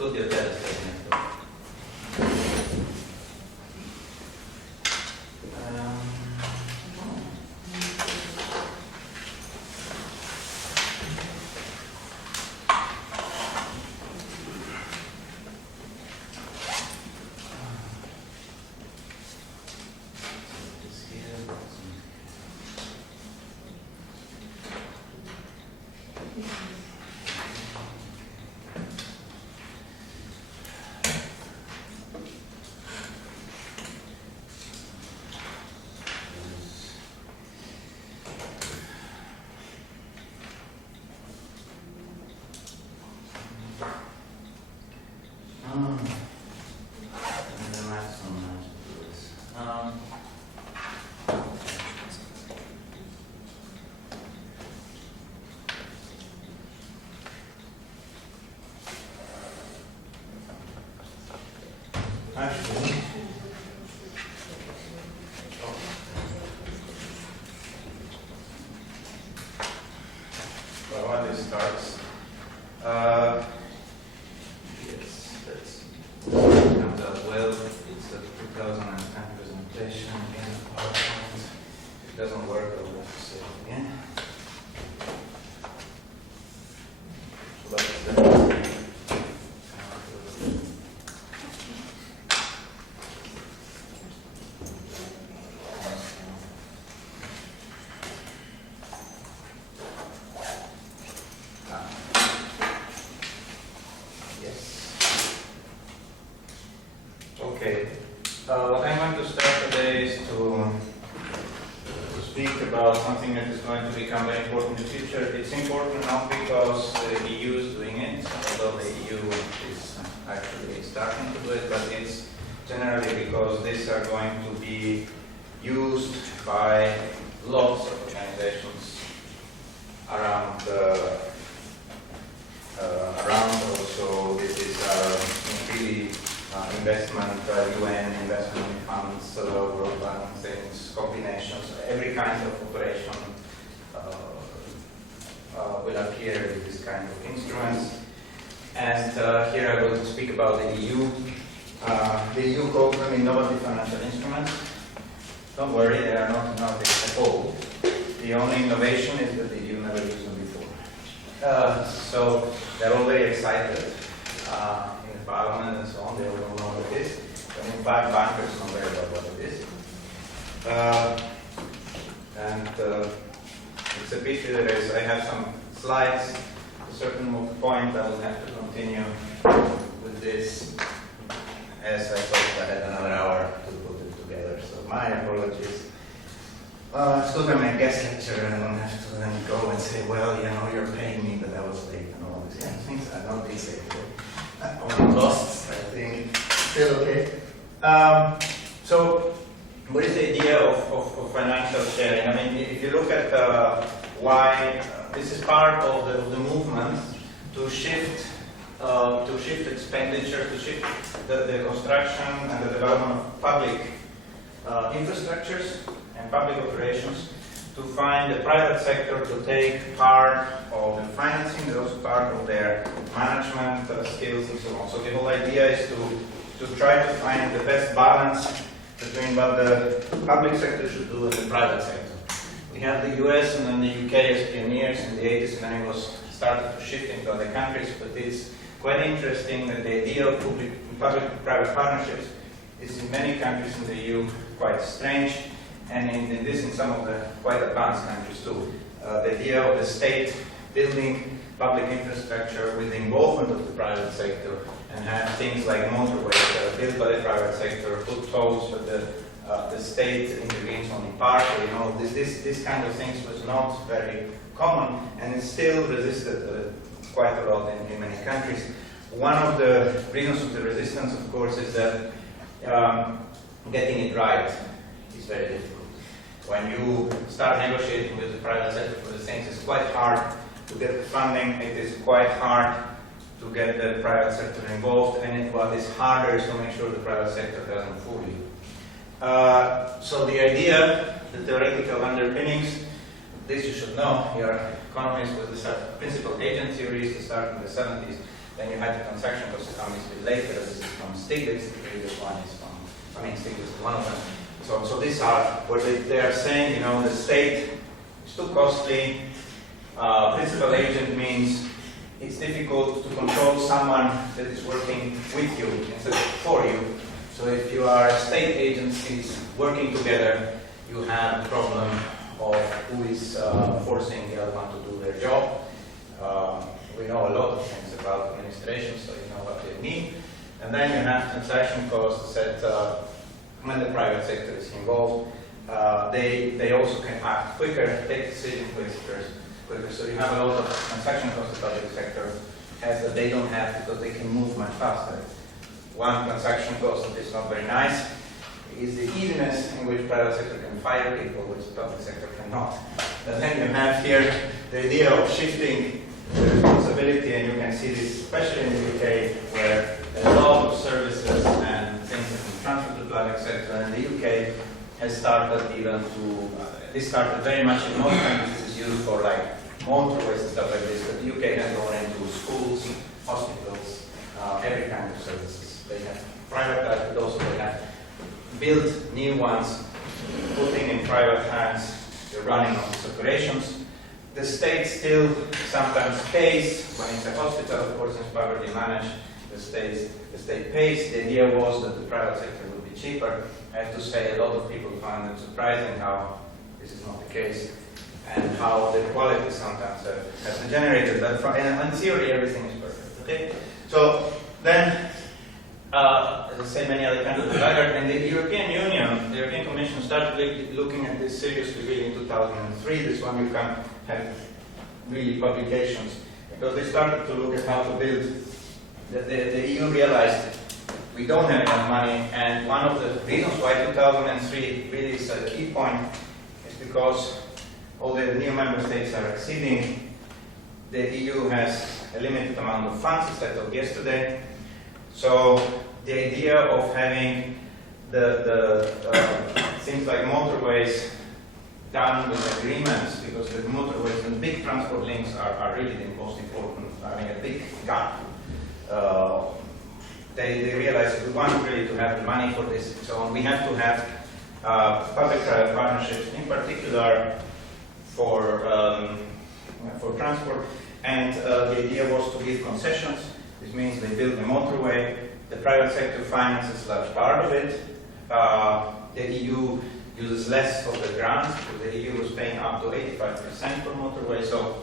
Studio telescope network. Actually, well, when this starts, yes, that's comes out well. It's a 2010 presentation in PowerPoint. If it doesn't work, I'll have to say it again. So that's the Okay. What I want to start today is to speak about something that is going to become very important in the future. It's important not because the EU is doing it, although the EU is actually starting to do it, but it's generally because these are going to be used by lots of organizations around also these are really investment, UN investment funds, World Bank things, combinations, every kind of operation will appear with this kind of instruments. And here I will speak about the EU. The EU calls them innovative financial instruments. Don't worry, they are not innovative at all. The only innovation is that the EU never used them before. So they're all very excited. Parliament and so on, they all don't know what it is. But in fact, bankers know very well what it is. It's a pity that I have some slides. At a certain point, I will have to continue with this, as I thought I had another hour to put it together. So my apologies. It's good I'm a guest lecturer and I don't have to then go and say, well, you know, you're paying me, but I was late and all these kind of things. I don't think so. On costs, I think, still okay. So, what is the idea of financial sharing? I mean, if you look at why this is part of the movement to shift expenditure, to shift the construction and the development of public infrastructures and public operations, to find the private sector to take part of the financing, but also part of their management skills and so on. So the whole idea is to try to find the best balance between what the public sector should do and the private sector. We have the US and then the UK as pioneers in the 80s, and then it was started to shift into other countries, but it's quite interesting that the idea of public-private partnerships is in many countries in the EU quite strange, and in some of the quite advanced countries too. The idea of the state building public infrastructure with the involvement of the private sector and have things like motorways that are built by the private sector, put tolls, but the state intervenes only partially. You know, this kind of things was not very common, and it's still resisted quite a lot in many countries. One of the reasons of the resistance, of course, is that getting it right is very difficult. When you start negotiating with the private sector for the things, it's quite hard to get the funding. It is quite hard to get the private sector involved, and what is harder is to make sure the private sector doesn't fool you. So the idea, the theoretical underpinnings, this you should know. Your economists with the principal agent theories that started in the 70s. Then you had the transaction cost economics a bit later. This is from Stiglitz. The previous one is from, Stiglitz is one of them. So these are where they are saying, you know, the state is too costly. Principal agent means it's difficult to control someone that is working with you instead of for you. So if you are state agencies working together, you have the problem of who is forcing the other one to do their job. We know a lot of things about administration, so you know what they mean. And then you have transaction costs that when the private sector is involved, they also can act quicker, take decisions quicker. So you have a lot of transaction costs the public sector has that they don't have because they can move much faster. One transaction cost that is not very nice is the easiness in which private sector can fire people, which the public sector cannot. And then you have here the idea of shifting the responsibility, and you can see this especially in the UK, where a lot of services and things have been transferred to the public sector, and the UK has started even to, this started very much in most countries, this is used for like motorways and stuff like this, but the UK has gone into schools, hospitals, every kind of services. They have privatized, but also they have built new ones, putting in private hands the running of these operations. The state still sometimes pays, when it's a hospital, of course, it's publicly managed, the state pays. The idea was that the private sector would be cheaper. I have to say, a lot of people find it surprising how this is not the case, and how the quality sometimes has degenerated. But in theory, everything is perfect. Okay? So then, as I say, many other countries lagged, and the European Union, the European Commission started looking at this seriously really in 2003. This one you can have really publications, because they started to look at how to build. The EU realized we don't have enough money, and one of the reasons why 2003 really is a key point is because all the new member states are acceding. The EU has a limited amount of funds, as I told yesterday. So the idea of having the things like motorways done with agreements, because the motorways and big transport links are really the most important, I mean a big gap. They realized we want really to have the money for this and so on. We have to have public-private partnerships, in particular for transport. And the idea was to give concessions. This means they build a motorway. The private sector finances a large part of it. The EU uses less of the grants, because the EU was paying up to 85% for motorway. So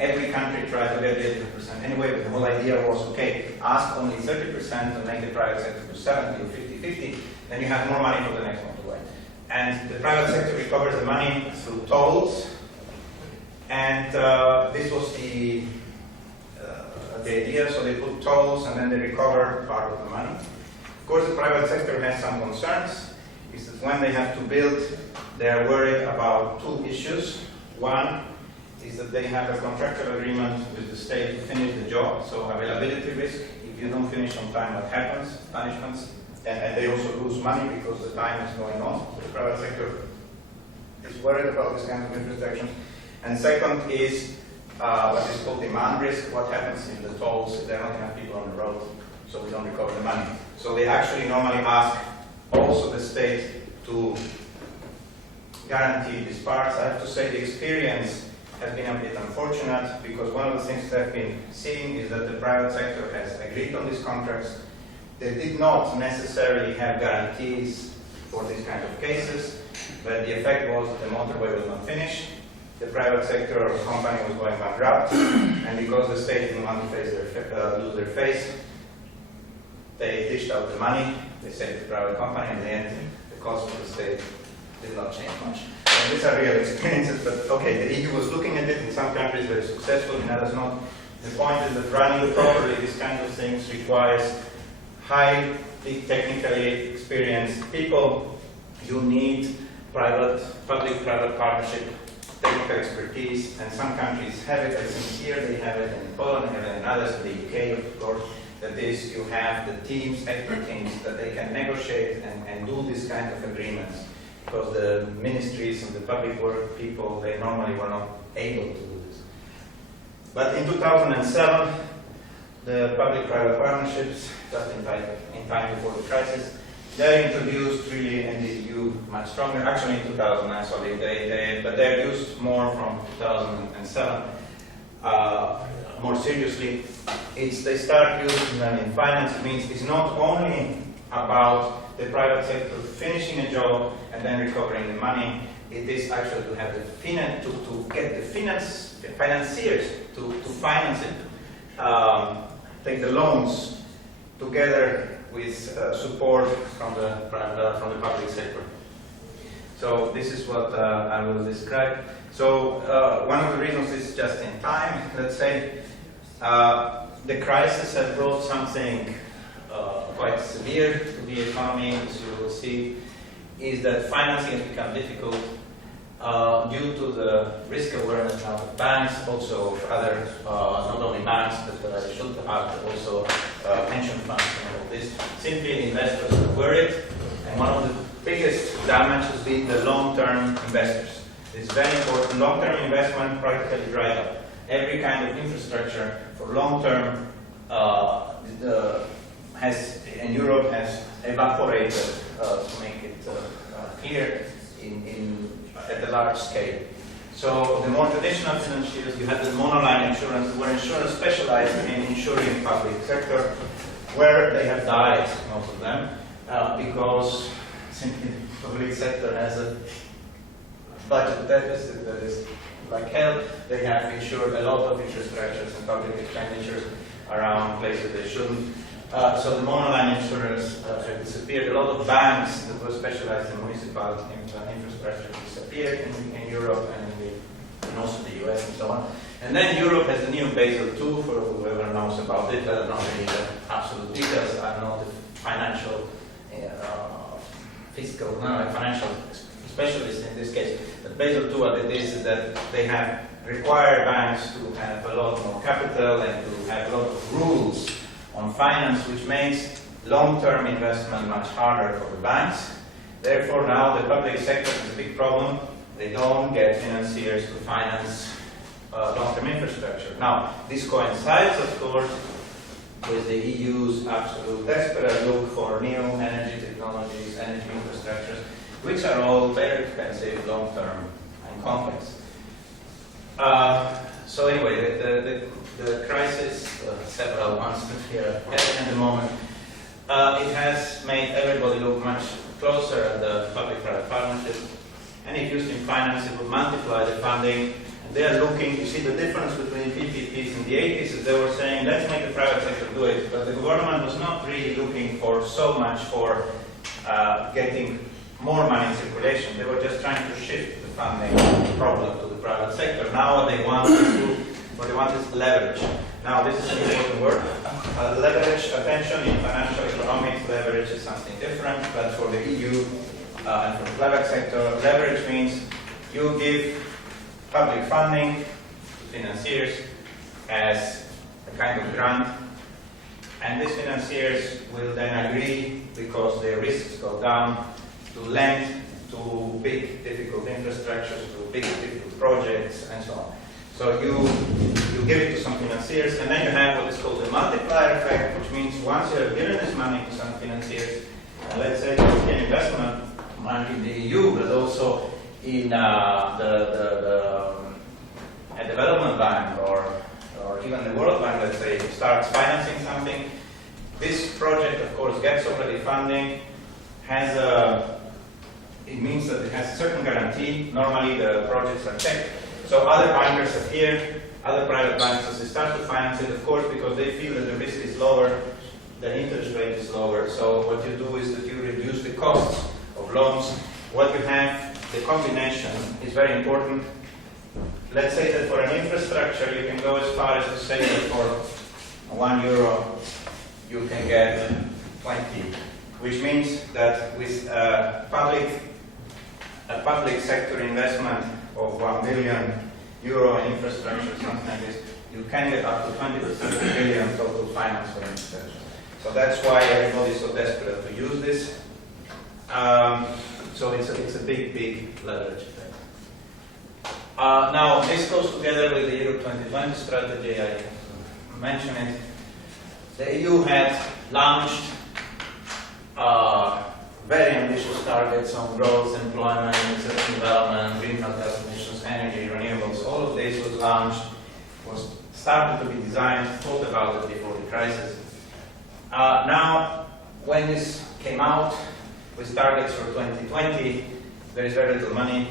every country tried to get the 80% anyway, but the whole idea was, okay, ask only 30% and make the private sector do 70 or 50-50, then you have more money for the next motorway. And the private sector recovers the money through tolls, and this was the idea. So they put tolls and then they recover part of the money. Of course, the private sector has some concerns. Is that when they have to build, they are worried about two issues. One is that they have a contractual agreement with the state to finish the job, so availability risk. If you don't finish on time, what happens? Punishments. And they also lose money because the time is going on. So the private sector is worried about this kind of infrastructure. And second is what is called demand risk. What happens in the tolls if there are not enough people on the road, so we don't recover the money. So they actually normally ask also the state to guarantee these parts. I have to say the experience has been a bit unfortunate, because one of the things that I've been seeing is that the private sector has agreed on these contracts. They did not necessarily have guarantees for these kind of cases, but the effect was that the motorway was not finished. The private sector or company was going bankrupt, and because the state didn't want to lose their face, they dished out the money. They saved the private company. In the end, the cost for the state did not change much. And these are real experiences, but okay, the EU was looking at it. In some countries very successful, in others not. The point is that running properly these kind of things requires highly technically experienced people. You need public-private partnership, technical expertise, and some countries have it. I think here they have it, in Poland they have it, in others, in the UK, of course. That is, you have the teams, expert teams, that they can negotiate and do this kind of agreements. Because the ministries and the public work people, they normally were not able to do this. But in 2007, the public-private partnerships, just in time before the crisis. They introduced really M2U much stronger, actually in 2009, so but they're used more from 2007. More seriously, they start using them in finance. It means it's not only about the private sector finishing a job and then recovering the money. It is actually to have the to get the financiers to finance it, take the loans together with support from the public sector. So this is what I will describe. So one of the reasons is just in time. Let's say the crisis has brought something quite severe to the economy, as you will see, is that financing has become difficult due to the risk awareness now of banks, also of other, not only banks, but I should add also pension funds and all this. Simply investors are worried, and one of the biggest damage has been the long-term investors. It's very important. Long-term investment practically dried up. Every kind of infrastructure for long-term in Europe has evaporated, to make it clear, at a large scale. So the more traditional financiers, you had the monoline insurance, where insurers specialized in insuring public sector, where they have died, most of them, because simply the public sector has a budget deficit that is like hell. They have insured a lot of infrastructures and public expenditures around places they shouldn't. So the monoline insurers have disappeared. A lot of banks that were specialized in municipal infrastructure disappeared in Europe and also the US and so on. And then Europe has the new Basel II, for whoever knows about it. I don't know the absolute details. I'm not a financial, financial specialist in this case. But Basel II, what it is that they have required banks to have a lot more capital and to have a lot of rules on finance, which makes long-term investment much harder for the banks. Therefore, now the public sector has a big problem. They don't get financiers to finance long-term infrastructure. Now, this coincides, of course, with the EU's absolute desperate look for new energy technologies, energy infrastructures, which are all very expensive, long-term, and complex. So anyway, the crisis, several ones that we are having at the moment, it has made everybody look much closer at the public-private partnership. And if used in finance, it would multiply the funding. They are looking, you see the difference between PPPs in the 80s, is they were saying, let's make the private sector do it. But the government was not really looking for so much for getting more money in circulation. They were just trying to shift the funding problem to the private sector. Now what they want is leverage. Now this is an important word. Leverage, attention in financial economics, leverage is something different, but for the EU and for the private sector, leverage means you give public funding to financiers as a kind of grant, and these financiers will then agree, because their risks go down, to lend to big, difficult infrastructures, to big, difficult projects, and so on. So you give it to some financiers, and then you have what is called the multiplier effect, which means once you have given this money to some financiers, and let's say European investment money in the EU, but also in a development bank or even the World Bank, let's say, starts financing something, this project, of course, gets already funding, it means that it has a certain guarantee. Normally the projects are checked. So other bankers appear, other private banks, as they start to finance it, of course, because they feel that the risk is lower, the interest rate is lower. So what you do is that you reduce the costs of loans. What you have, the combination is very important. Let's say that for an infrastructure, you can go as far as to say that for €1, you can get 20, which means that with a public sector investment of €1 billion in infrastructure, something like this, you can get up to 20 to 30 billion total finance for infrastructure. So that's why everybody is so desperate to use this. So it's a big, big leverage effect. Now, this goes together with the Europe 2020 strategy. I mentioned it. The EU had launched very ambitious targets on growth, employment, research and development, greenhouse gas emissions, energy, renewables. All of this was launched, was started to be designed, thought about it before the crisis. Now, when this came out with targets for 2020, there is very little money,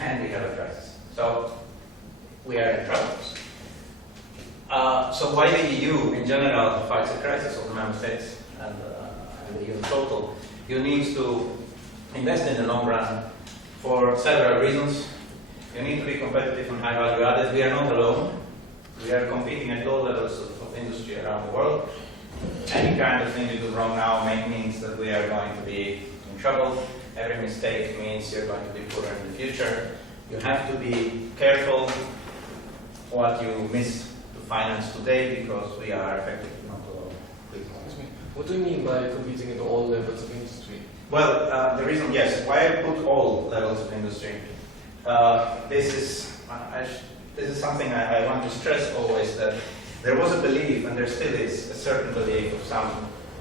and we have a crisis. So we are in trouble. So why the EU in general fights a crisis of the member states and the EU in total? You need to invest in the long run for several reasons. You need to be competitive on high value added. We are not alone. We are competing at all levels of industry around the world. Any kind of thing you do wrong now means that we are going to be in trouble. Every mistake means you're going to be poorer in the future. You have to be careful what you miss to finance today, because we are effectively not alone. What do you mean by competing at all levels of industry? Well, the reason, yes, why I put all levels of industry. This is something I want to stress always, that there was a belief, and there still is a certain belief of some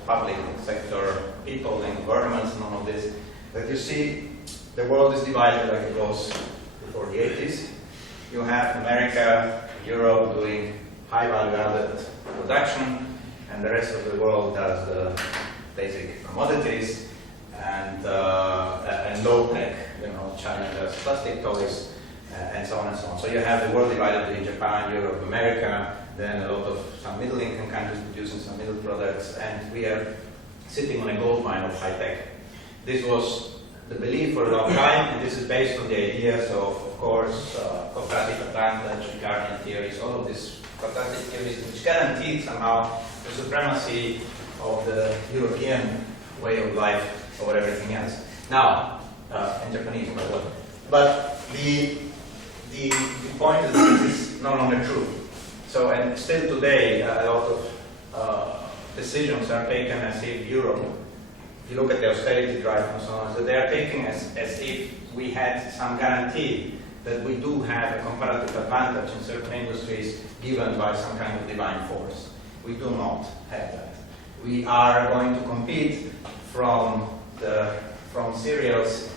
public sector people and governments and all of this, that you see the world is divided like it was before the 80s. You have America, Europe doing high value added production, and the rest of the world does the basic commodities and low tech. You know, China does plastic toys and so on and so on. So you have the world divided between Japan, Europe, America, then a lot of some middle income countries producing some middle products, and we are sitting on a gold mine of high tech. This was the belief for a long time, and this is based on the ideas of course, comparative advantage, Guardian theories, all of these fantastic theories which guaranteed somehow the supremacy of the European way of life over everything else. Now, in Japanese, by the way. But the point is that this is no longer true. So, and still today, a lot of decisions are taken as if Europe, if you look at the austerity drive and so on, so they are taken as if we had some guarantee that we do have a comparative advantage in certain industries given by some kind of divine force. We do not have that. We are going to compete from cereals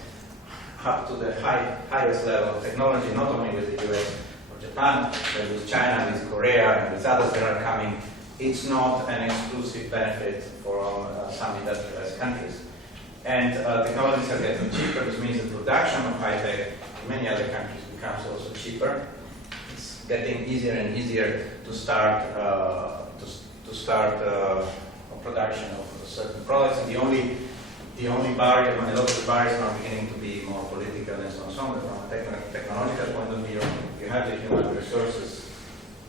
up to the highest level of technology, not only with the US or Japan, but with China, with Korea, and with others that are coming. It's not an exclusive benefit for some industrialized countries. And technologies are getting cheaper. This means the production of high-tech in many other countries becomes also cheaper. It's getting easier and easier to start production of certain products. And the only barrier, a lot of the barriers are beginning to be more political and so on. So from a technological point of view, you have the human resources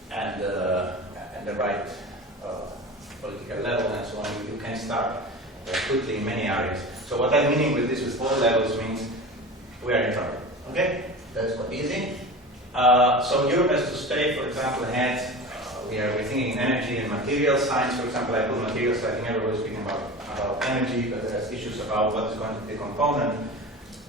and the right political level and so on. You can start quickly in many areas. So what I'm meaning with this, with all levels, means we are in trouble. Okay, that's quite easy. So Europe has to stay, for example, ahead. We're thinking energy and material science. For example, I put materials. I think everybody's speaking about energy, but there's issues about what is going to be a component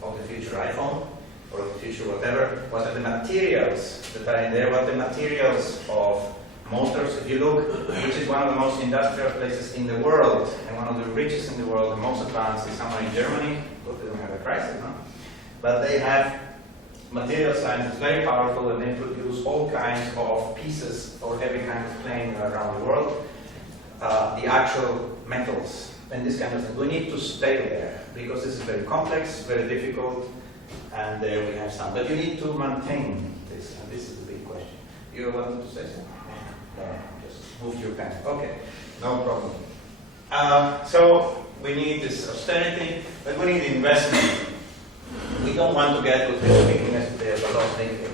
of the future iPhone or the future whatever. What are the materials that are in there? What are the materials of motors? If you look, which is one of the most industrial places in the world and one of the richest in the world, the most advanced is somewhere in Germany. Look, they don't have a crisis, no? But they have material science. It's very powerful, and they produce all kinds of pieces for every kind of plane around the world. The actual metals and this kind of thing. We need to stay there because this is very complex, very difficult, and there we have some. But you need to maintain this, and this is the big question. You wanted to say something? No, just move your pen. Okay, no problem. So we need this austerity, but we need investment. We don't want to get what we were speaking yesterday about lost thinking.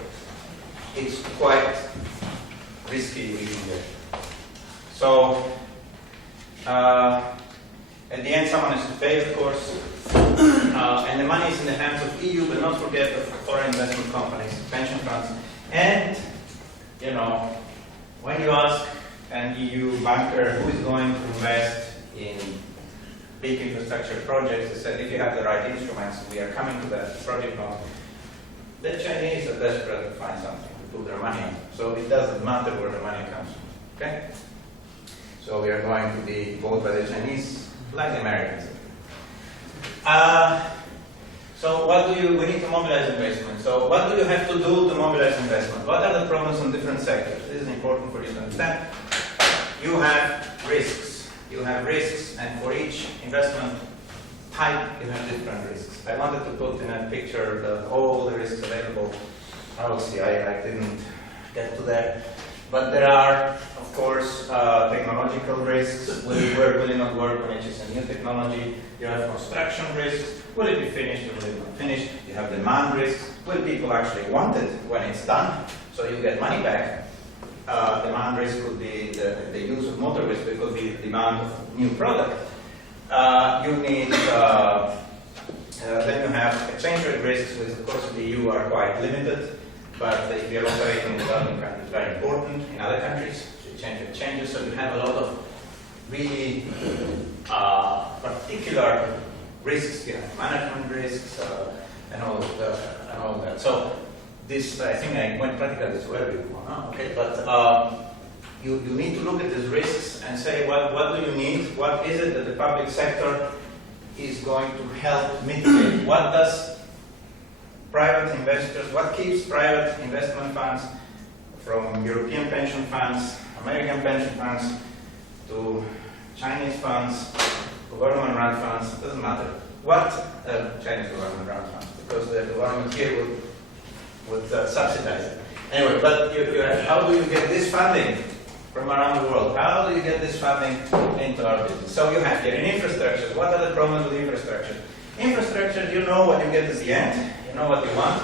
It's quite risky reading there. So at the end, someone has to pay, of course, and the money is in the hands of EU, but not forget of foreign investment companies, pension funds, and you know. When you ask an EU banker who is going to invest in big infrastructure projects, they said if you have the right instruments, we are coming to that project now. The Chinese are desperate to find something to put their money on. So it doesn't matter where the money comes from. Okay? So So we are going to be bought by the Chinese, like the Americans. So what do we need to mobilize investment. So what do you have to do to mobilize investment? What are the problems in different sectors? This is important for you to understand. You have risks. You have risks, and for each investment type, you have different risks. I wanted to put in a picture all the risks available. Oh, see, I didn't get to that. But there are, of course, technological risks. Will it work, will it not work when it is a new technology? You have construction risks. Will it be finished or will it not finish? You have demand risks. Will people actually want it when it's done? So you get money back. Demand risk could be the use of motor risk. It could be the demand of new product. You need, then you have exchange rate risks, which of course in the EU are quite limited. But if you're operating in developing countries, it's very important. In other countries, exchange rate changes. So you have a lot of really particular risks. You have management risks and all that. So this, I think I went practically through everyone. Okay, but you need to look at these risks and say what do you need? What is it that the public sector is going to help mitigate? What does private investors, what keeps private investment funds from European pension funds, American pension funds, to Chinese funds, to government-run funds, it doesn't matter. What Chinese government-run funds, because the government here would subsidize it. Anyway, but how do you get this funding from around the world? How do you get this funding into our business? So you have here in infrastructure. What are the problems with infrastructure? Infrastructure, you know what you get at the end. You know what you want,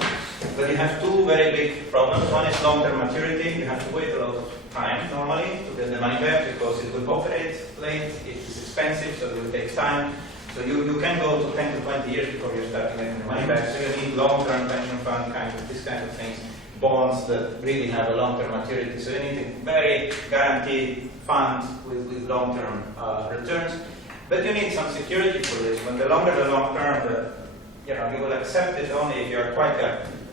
but you have two very big problems. One is long-term maturity. You have to wait a lot of time normally to get the money back because it will operate late, it is expensive, so it will take time. So you can go to 10 to 20 years before you start getting the money back. So you need long-term pension fund, this kind of things, bonds that really have a long-term maturity. So you need a very guaranteed fund with long-term returns. But you need some security for this. When the longer the long-term, you will accept it only if you are quite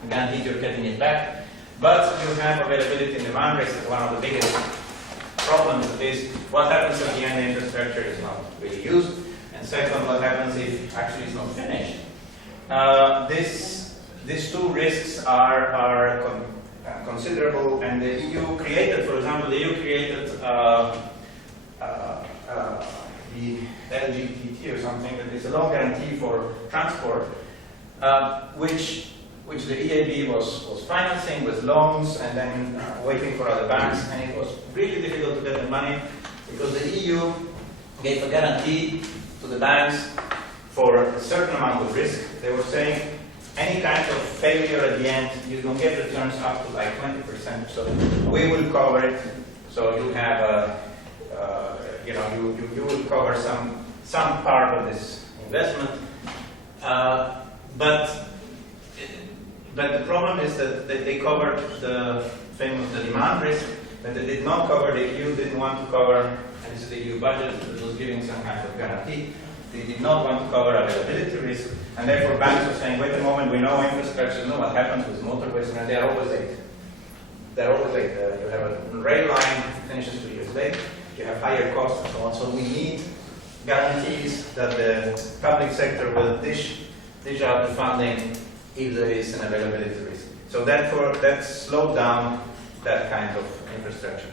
guaranteed you're getting it back. But you have availability and demand risk. One of the biggest problems with this, what happens at the end the infrastructure is not really used, and second, what happens if actually it's not finished. These two risks are considerable, and the EU created, for example, the EU created the LGBT or something, that is a loan guarantee for transport, which the EIB was financing with loans and then waiting for other banks, and it was really difficult to get the money because the EU gave a guarantee to the banks for a certain amount of risk. They were saying any kind of failure at the end, you don't get returns up to like 20%, so we will cover it. So you have you will cover some part of this investment, but the problem is that they covered the demand risk, but they did not cover, the EU didn't want to cover, and this is the EU budget that was giving some kind of guarantee. They did not want to cover availability risk, and therefore banks were saying, wait a moment, we know infrastructure, we know what happens with motorways, and they're always late. They're always late. You have a rail line, finishes 2 years late, you have higher costs and so on, so we need guarantees that the public sector will dish out the funding if there is an availability risk. So that slowed down that kind of infrastructure.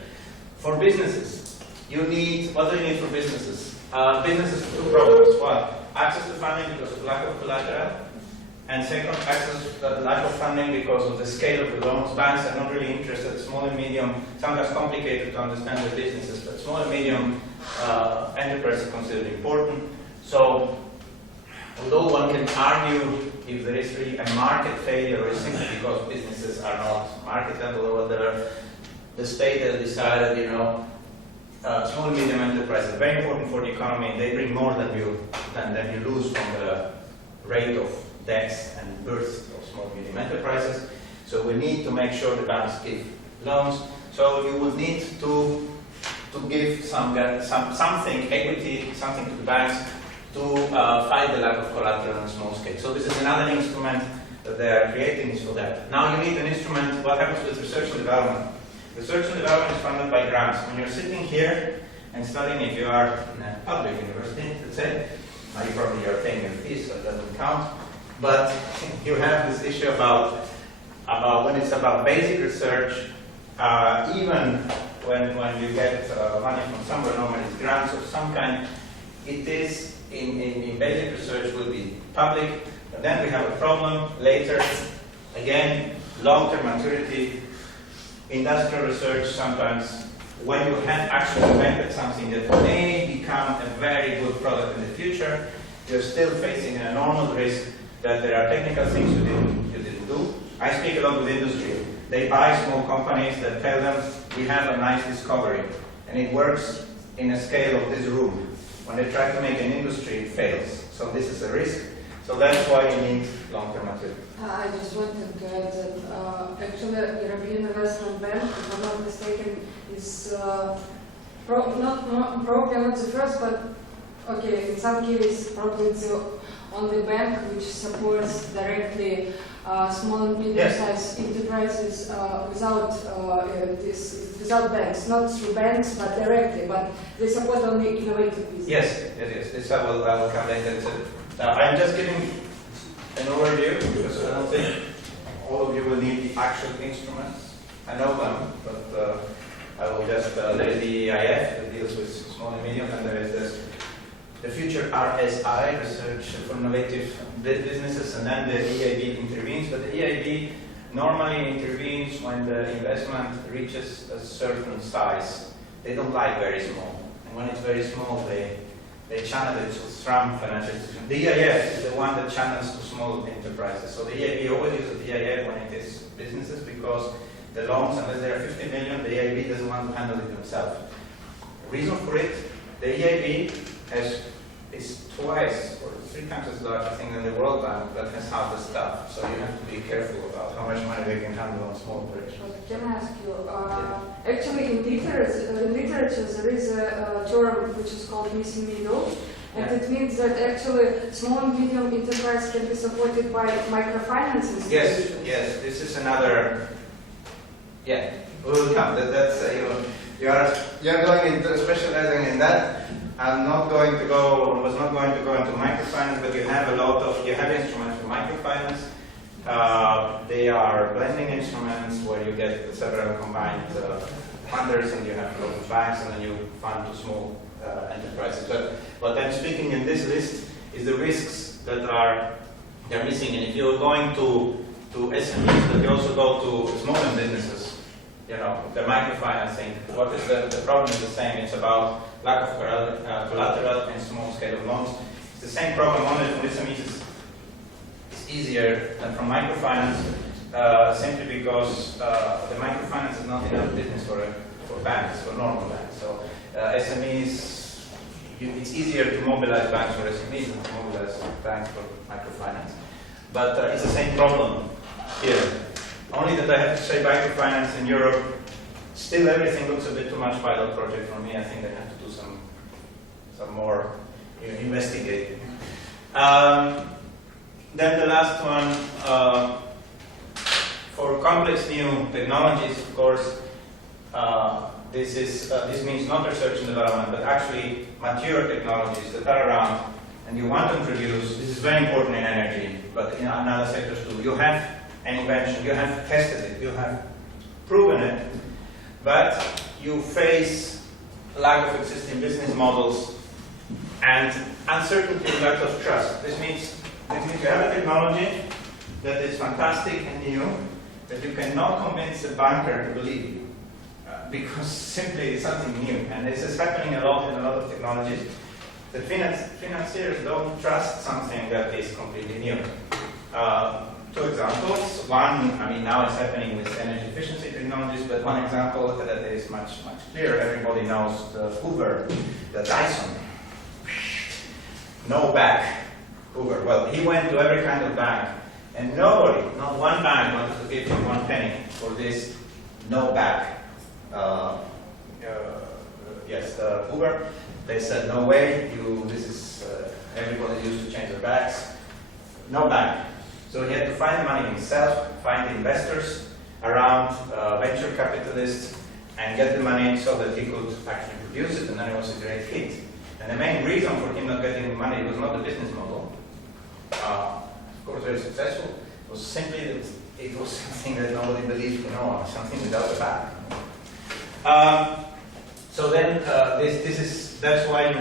For businesses, what do you need for businesses? Businesses have two problems. One, access to funding because of lack of collateral, and second, lack of funding because of the scale of the loans. Banks are not really interested. Small and medium, sometimes complicated to understand the businesses, but small and medium enterprises are considered important. So, although one can argue if there is really a market failure, or simply because businesses are not marketable or whatever, the state has decided, small and medium enterprises are very important for the economy. They bring more than you lose from the rate of deaths and births of small and medium enterprises. So we need to make sure the banks give loans. So you would need to give something, equity, something to the banks to fight the lack of collateral on a small scale. So this is another instrument that they are creating is for that. Now you need an instrument. What happens with research and development? Research and development is funded by grants. When you're sitting here, and studying. If you are in a public university, let's say, now you probably are paying your fees, so it doesn't count. But you have this issue about when it's about basic research, even when you get money from somewhere, normally it's grants of some kind, it is in basic research will be public. But then we have a problem later. Again, long-term maturity, industrial research sometimes, when you have actually invented something that may become a very good product in the future, you're still facing an enormous risk that there are technical things you didn't do. I speak a lot with industry. They buy small companies that tell them, we have a nice discovery, and it works in a scale of this room. When they try to make an industry, it fails. So this is a risk. So that's why you need long-term maturity. I just wanted to add that actually European Investment Bank, if I'm not mistaken, is probably not the first, but okay, in some cases probably it's the only bank which supports directly small and medium-sized enterprises without banks, not through banks but directly, but they support only innovative business. Yes. This I will come later. I'm just giving an overview because I don't think all of you will need the actual instruments. I know them, but I will just, there is the EIF that deals with small and medium, and there is the future RSI, Research for Innovative Businesses, and then the EIB intervenes. But the EIB normally intervenes when the investment reaches a certain size. They don't like very small. And when it's very small, they channel it to some financial institution. The EIF is the one that channels to small enterprises. So the EIB always uses the EIF when it is businesses because the loans, unless they are 50 million, the EIB doesn't want to handle it themselves. The reason for it, the EIB is twice or 3 times as large, I think, than the World Bank that has half the staff. So you have to be careful about how much money they can handle on small operations. Can I ask you, actually in literature there is a term which is called missing middle, and it means that actually small and medium enterprise can be supported by microfinance institutions. Yes, this is another, we'll come. You're going into specializing in that. I'm not going to go, was not going to go into microfinance, but you have instruments for microfinance. They are blending instruments where you get several combined funders, and you have local banks, and then you fund to small enterprises. But what I'm speaking in this list is the risks that they're missing. And if you're going to SMEs, but you also go to small businesses, the microfinancing, what is the problem is the same. It's about lack of collateral and small scale of loans. It's the same problem, only from SMEs it's easier than from microfinance, simply because the microfinance is not enough business for banks, for normal banks. So SMEs, it's easier to mobilize banks for SMEs than to mobilize banks for microfinance. But it's the same problem here. Only that I have to say microfinance in Europe, still everything looks a bit too much pilot project for me. I think they have to do some more investigating. Then the last one, for complex new technologies, of course, this means not research and development, but actually mature technologies that are around and you want to introduce. This is very important in energy, but in other sectors too. You have an invention, you have tested it, you have proven it, but you face lack of existing business models and uncertainty and lack of trust. This means you have a technology that is fantastic and new, but you cannot convince a banker to believe you, because simply it's something new. And this is happening a lot in a lot of technologies. The financiers don't trust something that is completely new. 2 examples. One, now it's happening with energy efficiency technologies, but one example that is much clearer. Everybody knows the Hoover, the Dyson. No back Hoover. Well, he went to every kind of bank, and nobody, not one bank, wanted to give him 1 penny for this no back. Hoover. They said, no way. Everybody used to change their backs. No back. So he had to find the money himself, find investors around, venture capitalists, and get the money so that he could actually produce it, and then it was a great hit. And the main reason for him not getting the money was not the business model. Of course, very successful. It was simply that it was something that nobody believed, something without a back. So then, that's why you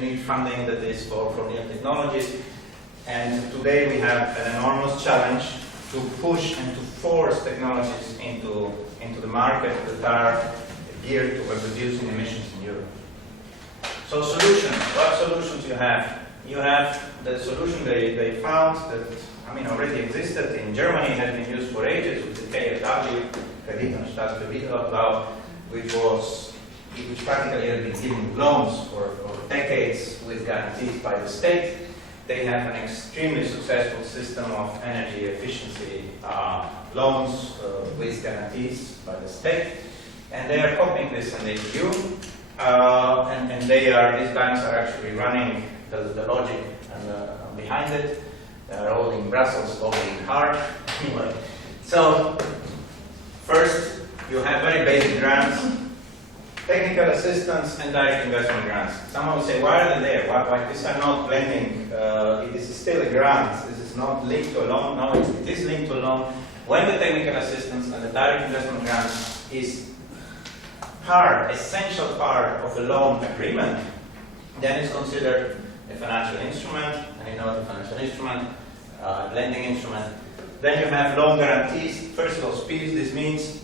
need funding that is for new technologies. And today we have an enormous challenge to push and to force technologies into the market that are geared toward reducing emissions in Europe. So solutions, what solutions you have? You have the solution they found that, already existed in Germany, has been used for ages with the KfW, Kredit- und Staatskreditablau, which practically had been giving loans for decades with guarantees by the state. They have an extremely successful system of energy efficiency loans with guarantees by the state, and they are copying this in the EU. And these banks are actually running the logic behind it. They are all in Brussels, lobbying hard. Anyway, so first you have very basic grants, technical assistance, and direct investment grants. Someone will say, why are they there? Why these are not blending? This is still a grant. This is not linked to a loan. No, it is linked to a loan. When the technical assistance and the direct investment grant is essential part of a loan agreement, then it's considered a financial instrument, an innovative financial instrument, a lending instrument. Then you have loan guarantees. First of all, speed. This means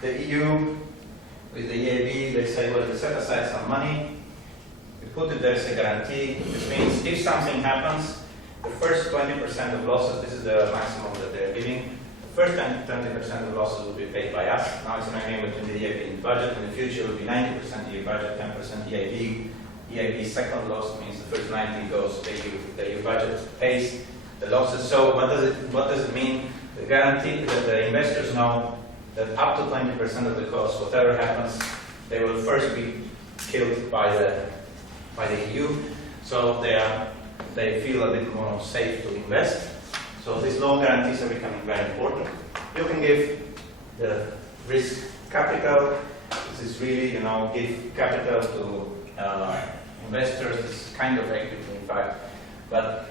the EU with the EIB, they say, well, we set aside some money, we put it there as a guarantee. This means if something happens, the first 20% of losses, this is the maximum that they're giving, the first 20% of losses will be paid by us. Now it's an agreement between the EIB and the budget. In the future, it will be 90% EU budget, 10% EIB. EIB's second loss means the first 90 goes the EU budget pays the losses. So what does it mean? The guarantee that the investors know that up to 20% of the cost, whatever happens, they will first be killed by the EU. So they feel a bit more safe to invest. So these loan guarantees are becoming very important. You can give the risk capital. This is really, give capital to investors. This is kind of equity, in fact, but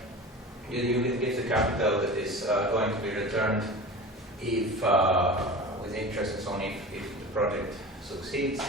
you give the capital that is going to be returned if with interest and so on if the project succeeds.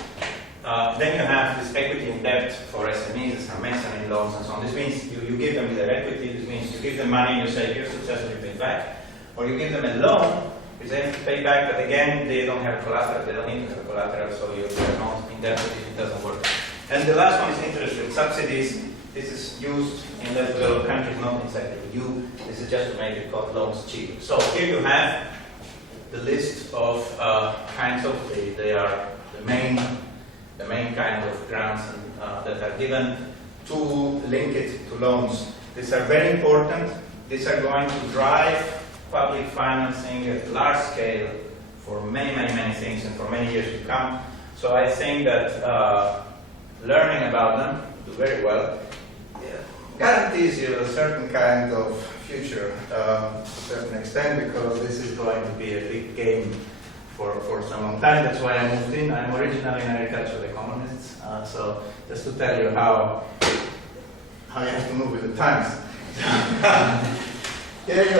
Then you have this equity in debt for SMEs, some mezzanine loans and so on. This means you give them their equity. This means you give them money and you say, you're successful, you pay back. Or you give them a loan, which they have to pay back, but again, they don't have collateral. They don't need to have collateral, so you're not indebted if it doesn't work. And the last one is interest rate subsidies. This is used in less developed countries, not inside the EU. This is just to make the loans cheap. So here you have the list of kinds of, they are the main kind of grants that are given to link it to loans. These are very important. These are going to drive public financing at large scale for many, many, many things and for many years to come. So I think that learning about them, do very well, guarantees you a certain kind of future to a certain extent, because this is going to be a big game for some long time. That's why I moved in. I'm originally an agricultural economist, so just to tell you how you have to move with the times. Here you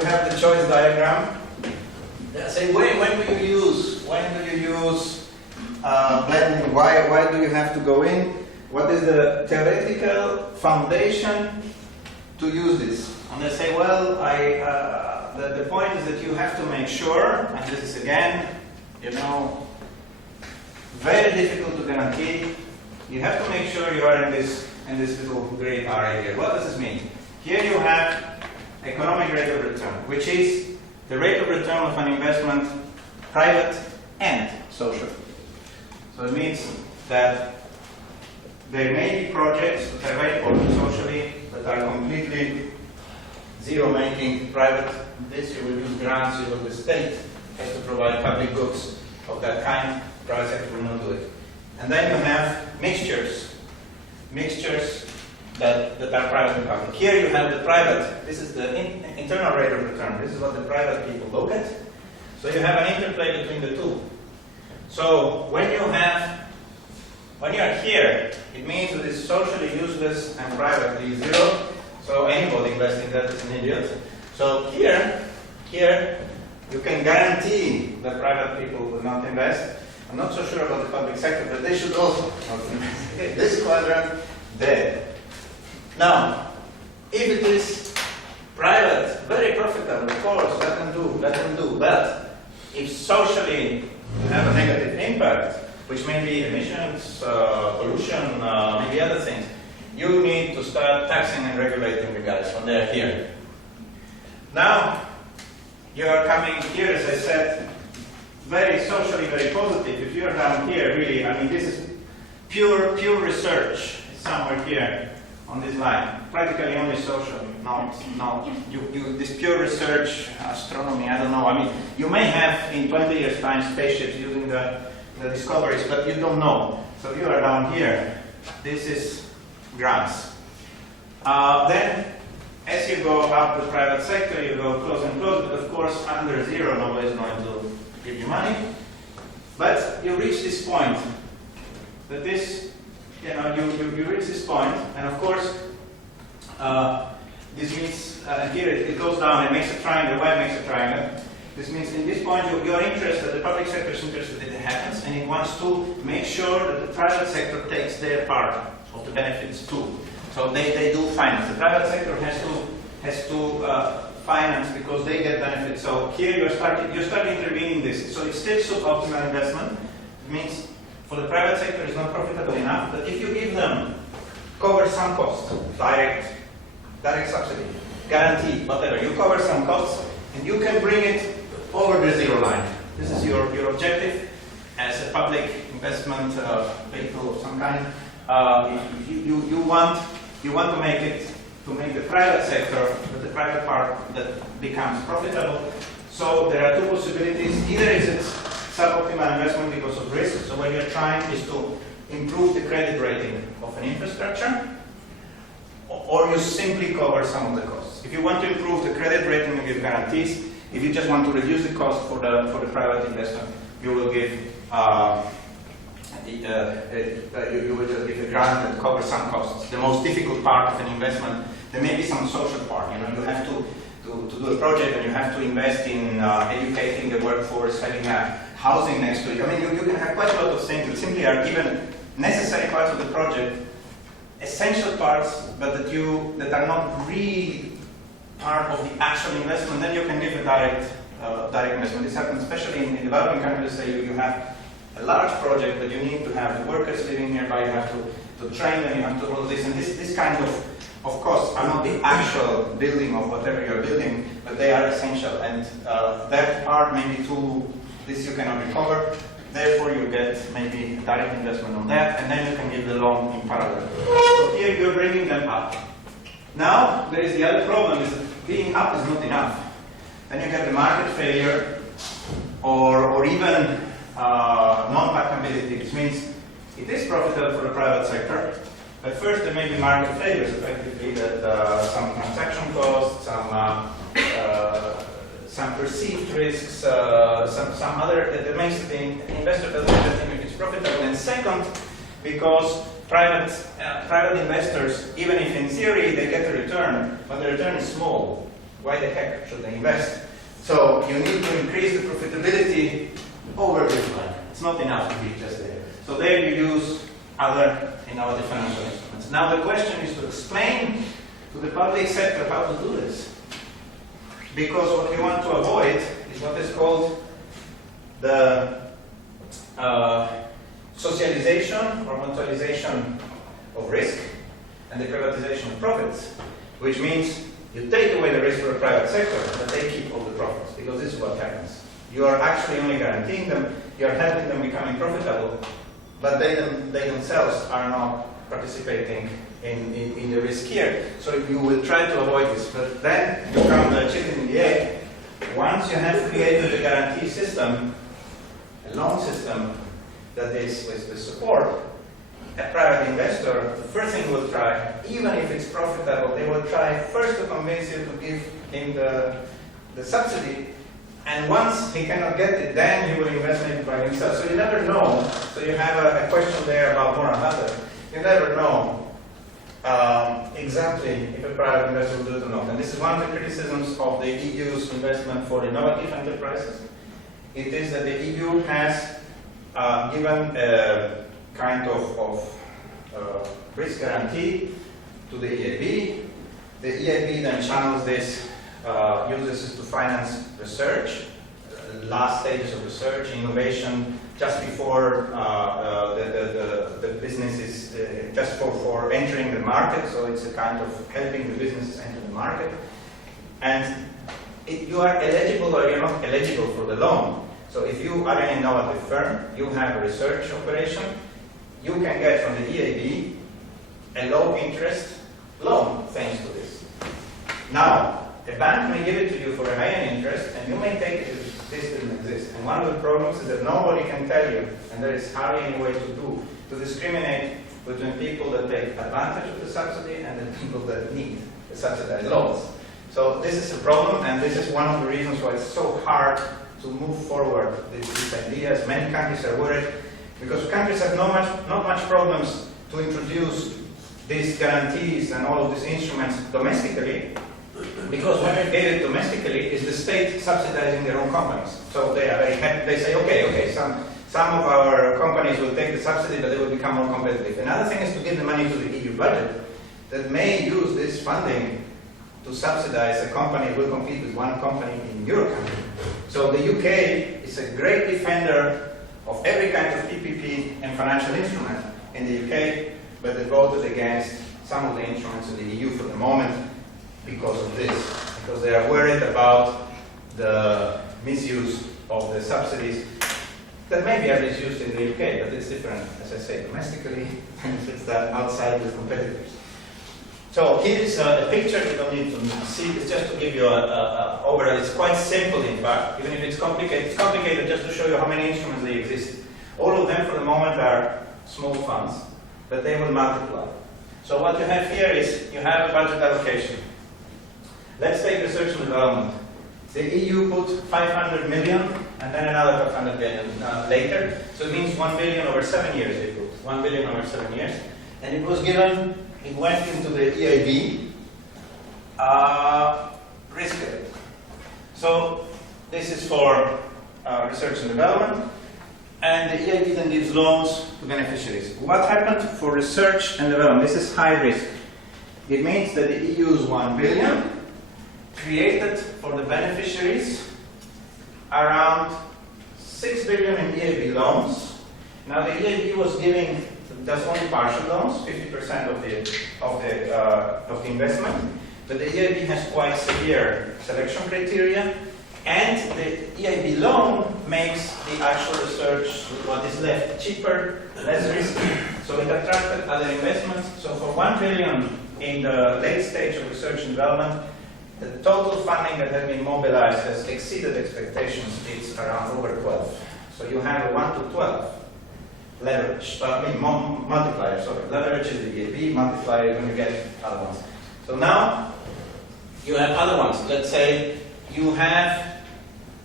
have the choice diagram. Say when do you use blending? Why do you have to go in? What is the theoretical foundation to use this? And they say, well, the point is that you have to make sure, and this is again, very difficult to guarantee. You have to make sure you are in this little gray area here. What does this mean? Here you have economic rate of return, which is the rate of return of an investment, private and social. So it means that there may be projects that are very important socially, that are completely zero-making private. This you will use grants, the state has to provide public goods of that kind. Private sector will not do it. And then you have mixtures that are private and public. Here you have the private, this is the internal rate of return. This is what the private people look at. So you have an interplay between the two. So when you are here, it means that it's socially useless and privately zero. So anybody investing that is an idiot. So here you can guarantee that private people will not invest. I'm not so sure about the public sector, but they should also not invest. Okay, this quadrant, dead. Now, if it is private, very profitable, of course, let them do. But if socially you have a negative impact, which may be emissions, pollution, maybe other things, you need to start taxing and regulating the guys when they are here. Now, you are coming here, as I said, very socially, very positive. If you are down here, really, I mean, this is pure research. It's somewhere here on this line. Practically only social. No, this pure research, astronomy, I don't know. I mean, you may have in 20 years' time spaceships using the discoveries, but you don't know. So you are down here. This is grants. Then, as you go up the private sector, you go close and close, but of course, under zero, nobody is going to give you money. But you reach this point, that this, you reach this point, and of course, this means, here it goes down, it makes a triangle, y makes a triangle. This means in this point, your interest, the public sector is interested that it happens, and it wants to make sure that the private sector takes their part of the benefits too. So they do finance. The private sector has to finance because they get benefits. So here you start intervening this. So it's still suboptimal investment. It means for the private sector it's not profitable enough. But if you give them, cover some costs, direct subsidy, guarantee, whatever, you cover some costs and you can bring it over the zero line. This is your objective as a public investment vehicle of some kind. You want to make the private sector, the private part that becomes profitable. So there are two possibilities. Either is it suboptimal investment because of risk. So what you're trying is to improve the credit rating of an infrastructure, or you simply cover some of the costs. If you want to improve the credit rating, you give guarantees. If you just want to reduce the cost for the private investment, you will give you will just give a grant that covers some costs. The most difficult part of an investment, there may be some social part. You have to do a project and you have to invest in educating the workforce, having a housing next to it. I mean, you can have quite a lot of things that simply are given necessary parts of the project, essential parts, but that are not really part of the actual investment. Then you can give a direct investment. This happens especially in developing countries. Say you have a large project, but you need to have the workers living nearby, you have to train them, you have to all this, and this kind of costs are not the actual building of whatever you're building, but they are essential, and that part maybe this you cannot recover, therefore you get maybe a direct investment on that, and then you can give the loan in parallel. So here you're bringing them up. Now, there is the other problem, is that being up is not enough. Then you get the market failure, or even non-bankability, which means it is profitable for the private sector, but first there may be market failures, effectively that some transaction costs, some perceived risks, some other that makes the investor doesn't think if it's profitable. And second, because private investors, even if in theory they get a return, but the return is small, why the heck should they invest? So you need to increase the profitability over this line. It's not enough to be just there. So there you use other innovative financial instruments. Now the question is to explain to the public sector how to do this. Because what you want to avoid is what is called the socialization or mutualization of risk and the privatization of profits, which means you take away the risk for the private sector, but they keep all the profits, because this is what happens. You are actually only guaranteeing them, you are helping them becoming profitable, but they themselves are not participating in the risk here. So you will try to avoid this, but then you come the chicken in the egg. Once you have created a guarantee system, a loan system that is with the support, a private investor, the first thing will try, even if it's profitable, they will try first to convince you to give him the subsidy. And once he cannot get it, then he will invest maybe by himself. So you never know. So you have a question there about moral hazard. You never know exactly if a private investor will do it or not. And this is one of the criticisms of the EU's investment for innovative enterprises. It is that the EU has given a kind of risk guarantee to the EIB. The EIB then channels this, uses it to finance research, last stages of research, innovation, just before the business is, just for entering the market, so it's a kind of helping the businesses enter the market. And you are eligible or you're not eligible for the loan. So if you are an innovative firm, you have a research operation, you can get from the EIB a low interest loan thanks to this. Now, a bank may give it to you for a higher interest, and you may take it if this didn't exist. And one of the problems is that nobody can tell you, and there is hardly any way to discriminate between people that take advantage of the subsidy and the people that need the subsidized loans. So this is a problem, and this is one of the reasons why it's so hard to move forward with these ideas. Many countries are worried because countries have not much problems to introduce these guarantees and all of these instruments domestically, because when they get it domestically, it's the state subsidizing their own companies. So they are very happy. They say, okay, some of our companies will take the subsidy, but they will become more competitive. Another thing is to give the money to the EU budget that may use this funding to subsidize a company who will compete with one company in your country. So the UK is a great defender of every kind of PPP and financial instrument in the UK, but they voted against some of the instruments in the EU for the moment because of this, because they are worried about the misuse of the subsidies that maybe are misused in the UK, but it's different, as I say, domestically, and if it's done outside with competitors. So here is a picture. You don't need to see. It's just to give you an overall. It's quite simple, in fact, even if it's complicated. It's complicated just to show you how many instruments they exist. All of them, for the moment, are small funds, but they will multiply. So what you have here is you have a budget allocation. Let's take research and development. The EU put 500 million, and then another 500 million later. So it means 1 billion over 7 years. They put 1 billion over 7 years, and it was given. It went into the EIB risk rate. So this is for research and development, and the EIB then gives loans to beneficiaries. What happened for research and development? This is high risk. It means that the EU's 1 billion created for the beneficiaries around 6 billion in EIB loans. Now the EIB was giving just only partial loans, 50% of the investment, but the EIB has quite severe selection criteria, and the EIB loan makes the actual research, what is left, cheaper, less risky. So it attracted other investments. So for 1 billion in the late stage of research and development, the total funding that has been mobilized has exceeded expectations. It's around over 12. So you have a 1 to 12. Leverage, multiplier, sorry. Leverage is the EIB, multiplier you're going to get other ones. So now you have other ones. Let's say you have,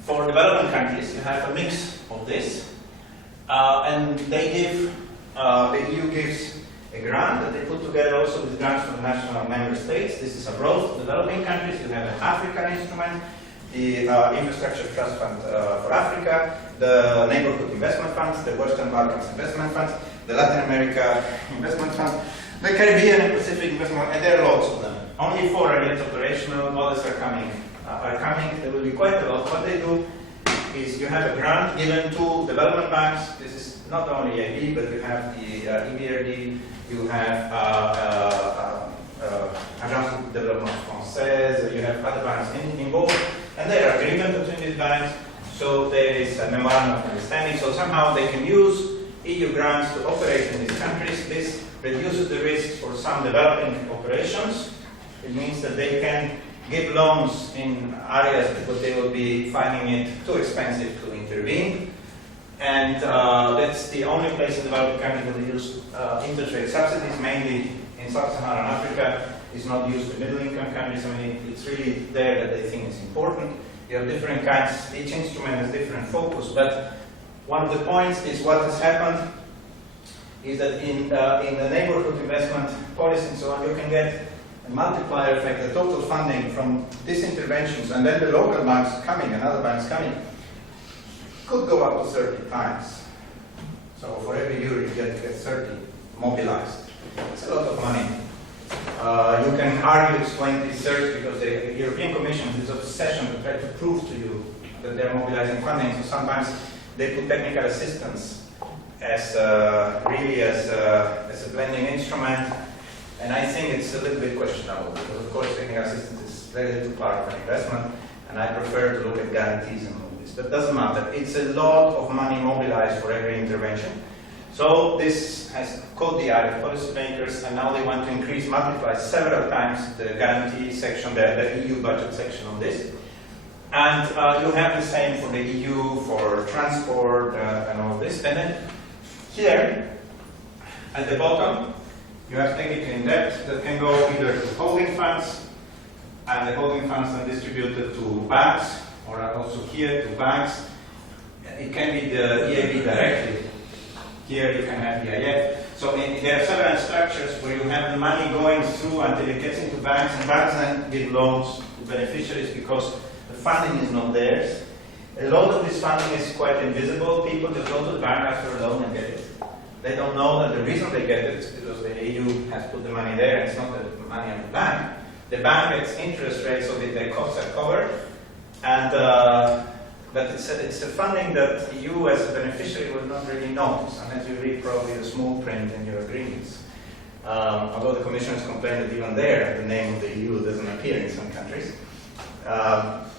for development countries, you have a mix of this, and they give, the EU gives a grant that they put together also with grants from the national member states. This is abroad, developing countries. You have an African instrument, the Infrastructure Trust Fund for Africa, the Neighborhood Investment Funds, the Western Balkans Investment Funds, the Latin America Investment Fund, the Caribbean and Pacific Investment Fund, and there are lots of them. Only 4 are yet operational, others are coming. There will be quite a lot. What they do is you have a grant given to development banks. This is not only EIB, but you have the EBRD, you have Agence de Développement Française, you have other banks involved, and there are agreements between these banks. So there is a memorandum of understanding. So somehow they can use EU grants to operate in these countries. This reduces the risk for some developing operations. It means that they can give loans in areas because they will be finding it too expensive to intervene. And it's the only place in the developing countries where they use interest rate subsidies, mainly in sub-Saharan Africa. It's not used in middle-income countries. I mean, it's really there that they think it's important. You have different kinds, each instrument has different focus, but one of the points is what has happened is that in the neighborhood investment policy and so on, you can get a multiplier effect, the total funding from these interventions, and then the local banks coming and other banks coming, could go up to 30 times. So for every euro you get 30 mobilized. It's a lot of money. You can argue it's 20, 30 because the European Commission has this obsession to try to prove to you that they're mobilizing funding. So sometimes they put technical assistance as really as a blending instrument, and I think it's a little bit questionable because of course technical assistance is very little part of an investment, and I prefer to look at guarantees and all this. But it doesn't matter. It's a lot of money mobilized for every intervention. So this has caught the eye of policymakers, and now they want to increase, multiply several times the guarantee section, the EU budget section on this. And you have the same for the EU, for transport and all this. And then here, at the bottom, you have technical in debt that can go either to holding funds, and the holding funds are distributed to banks, or also here to banks. It can be the EIB directly. Here you can have the EIF. So there are several structures where you have the money going through until it gets into banks, and banks then give loans to beneficiaries because the funding is not theirs. A lot of this funding is quite invisible. People just go to the bank after a loan and get it. They don't know that the reason they get it is because the EU has put the money there, and it's not the money of the bank. The bank gets interest rates so that their costs are covered, and but it's a funding that you as a beneficiary will not really notice unless you read probably the small print in your agreements. Although the Commission has complained that even there the name of the EU doesn't appear in some countries.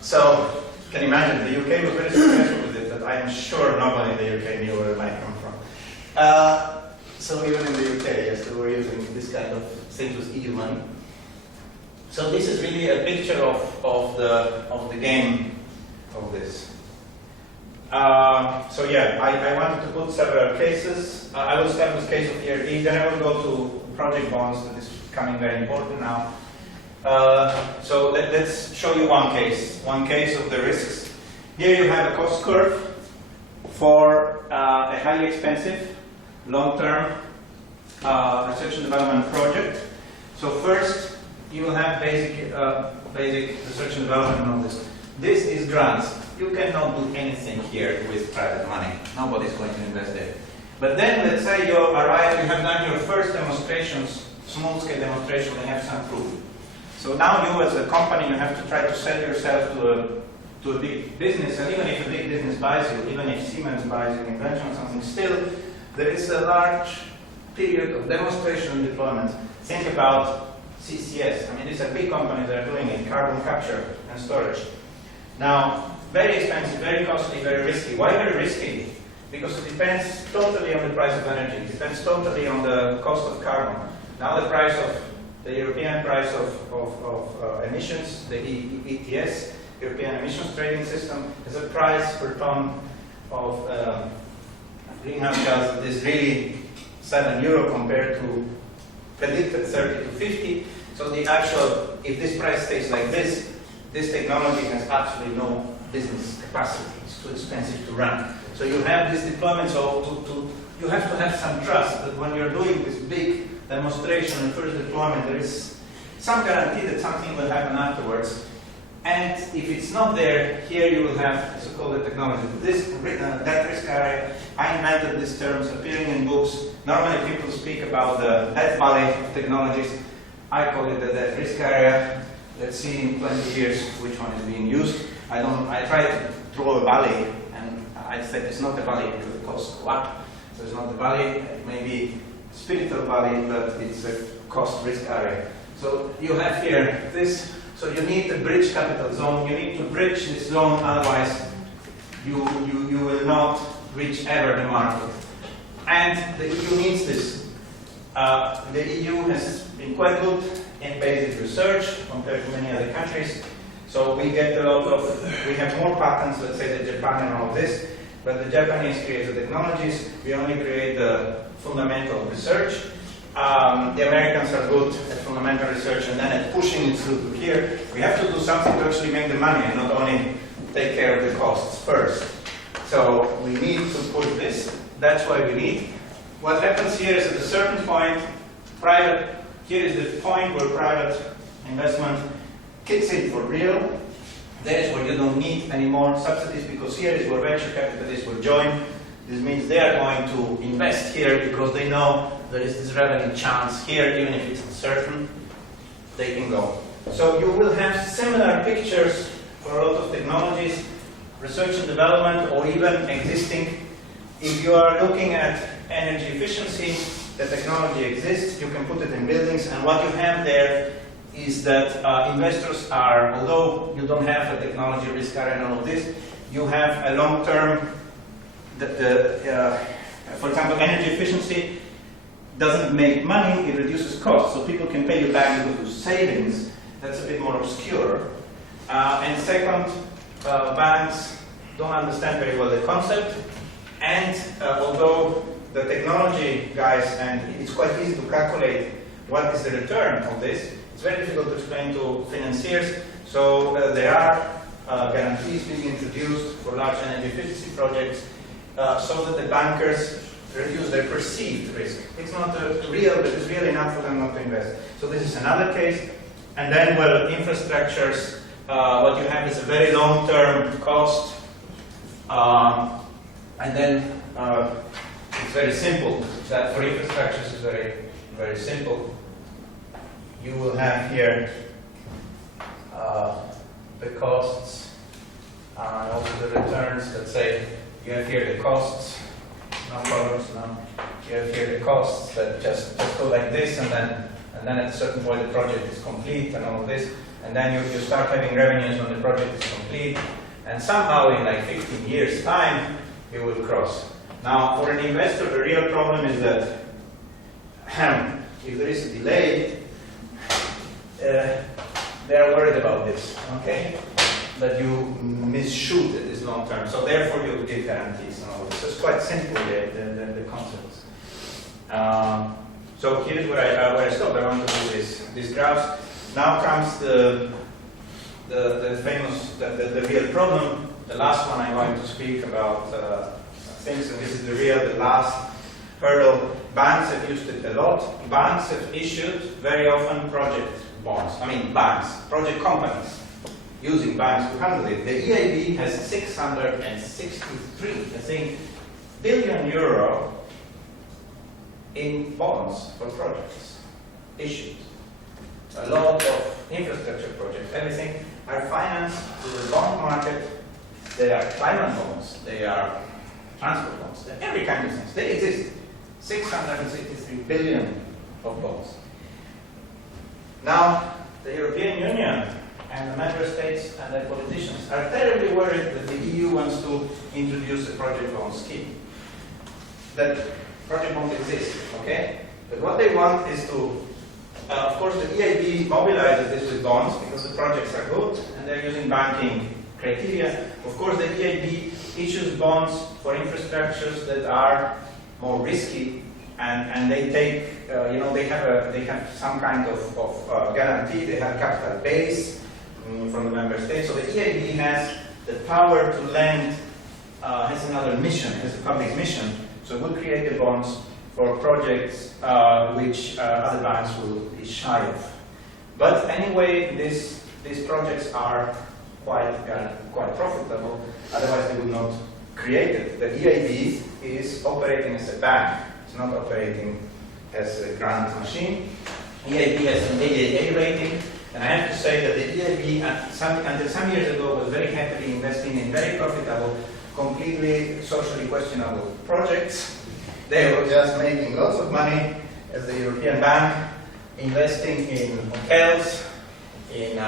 So you can imagine the UK was very successful with it, but I'm sure nobody in the UK knew where it might come from. So even in the UK, yes, they were using this kind of thing with EU money. So this is really a picture of the game of this. So yeah, I wanted to put several cases. I will start with case of ERD, then I will go to project bonds, that is becoming very important now. So let's show you one case of the risks. Here you have a cost curve for a highly expensive, long-term research and development project. So first, you will have basic research and development on this. This is grants. You cannot do anything here with private money. Nobody's going to invest there. But then, let's say you arrive, you have done your first demonstrations, small-scale demonstration, and have some proof. So now you, as a company, you have to try to sell yourself to a big business, and even if a big business buys you, even if Siemens buys your invention or something, still there is a large period of demonstration and deployment. Think about CCS. I mean, these are big companies that are doing it, carbon capture and storage. Now, very expensive, very costly, very risky. Why very risky? Because it depends totally on the price of energy. It depends totally on the cost of carbon. Now the European price of emissions, the ETS, European Emissions Trading System, has a price per ton of greenhouse gas that is really €7 compared to predicted 30 to 50. So the actual, if this price stays like this technology has absolutely no business capacity. It's too expensive to run. So you have this deployment, so you have to have some trust that when you're doing this big demonstration and first deployment, there is some guarantee that something will happen afterwards. And if it's not there, here you will have so-called technology. That risk area, I invented these terms appearing in books. Normally people speak about the death valley of technologies. I call it the death risk area. Let's see in 20 years which one is being used. I try to draw a valley, and I said it's not a valley because the costs go up. So it's not a valley, it may be spiritual valley, but it's a cost risk area. So you have here this, so you need to bridge capital zone, you need to bridge this zone, otherwise you will not reach ever the market. And the EU needs this. The EU has been quite good in basic research compared to many other countries. So we get a lot of, we have more patents, let's say, than Japan and all this. but the Japanese create the technologies, we only create the fundamental research. The Americans are good at fundamental research and then at pushing it through to here. We have to do something to actually make the money and not only take care of the costs first. So we need to push this. That's why we need. What happens here is at a certain point, here is the point where private investment kicks in for real. That is where you don't need any more subsidies, because here is where venture capitalists will join. This means they are going to invest here because they know there is this revenue chance here, even if it's uncertain, they can go. So you will have similar pictures for a lot of technologies, research and development, or even existing. If you are looking at energy efficiency, the technology exists, you can put it in buildings, and what you have there is that investors are, although you don't have a technology risk and all of this, you have a long-term, for example, energy efficiency doesn't make money, it reduces costs, so people can pay you back due to savings. That's a bit more obscure. And second, banks don't understand very well the concept, and although the technology guys, and it's quite easy to calculate what is the return of this, it's very difficult to explain to financiers. So there are guarantees being introduced for large energy efficiency projects so that the bankers reduce their perceived risk. It's not real, but it's real enough for them not to invest. So this is another case. And then, well, infrastructures, what you have is a very long-term cost. And then it's very simple. That for infrastructures is very, very simple. You will have here the costs and also the returns. Let's say you have here the costs, no problems now. You have here the costs that just go like this, and then at a certain point the project is complete and all of this, and then you start having revenues when the project is complete, and somehow in like 15 years time you will cross. Now for an investor the real problem is that if there is a delay, they are worried about this, okay? That you misshoot at this long term. So therefore you give guarantees and all this. So it's quite simple, the concepts. So here's where I stopped. I want to do these graphs. Now comes the famous, the real problem. The last one I'm going to speak about things, and this is the last hurdle. Banks have used it a lot. Banks have issued very often project bonds. I mean banks, project companies using banks to handle it. The EIB has 663, I think, billion euro in bonds for projects issued. A lot of infrastructure projects, everything are financed through the bond market. They are climate bonds, they are transport bonds, they're every kind of things. They exist. 663 billion of bonds. Now, the European Union and the member states and their politicians are terribly worried that the EU wants to introduce a project bond scheme. That project bond exists, okay? But what they want is to, of course, the EIB mobilizes this with bonds because the projects are good and they're using banking criteria. Of course, the EIB issues bonds for infrastructures that are more risky, and they take, they have some kind of guarantee. They have capital base from the member states. So the EIB has the power to lend, has another mission, has a public mission. So it will create the bonds for projects which other banks will be shy of. But anyway, these projects are quite profitable. Otherwise, they would not create it. The EIB is operating as a bank. It's not operating as a grant machine. EIB has an AAA rating, and I have to say that the EIB, until some years ago, was very happily investing in very profitable, completely socially questionable projects. They were just making lots of money as the European Bank, investing in hotels, in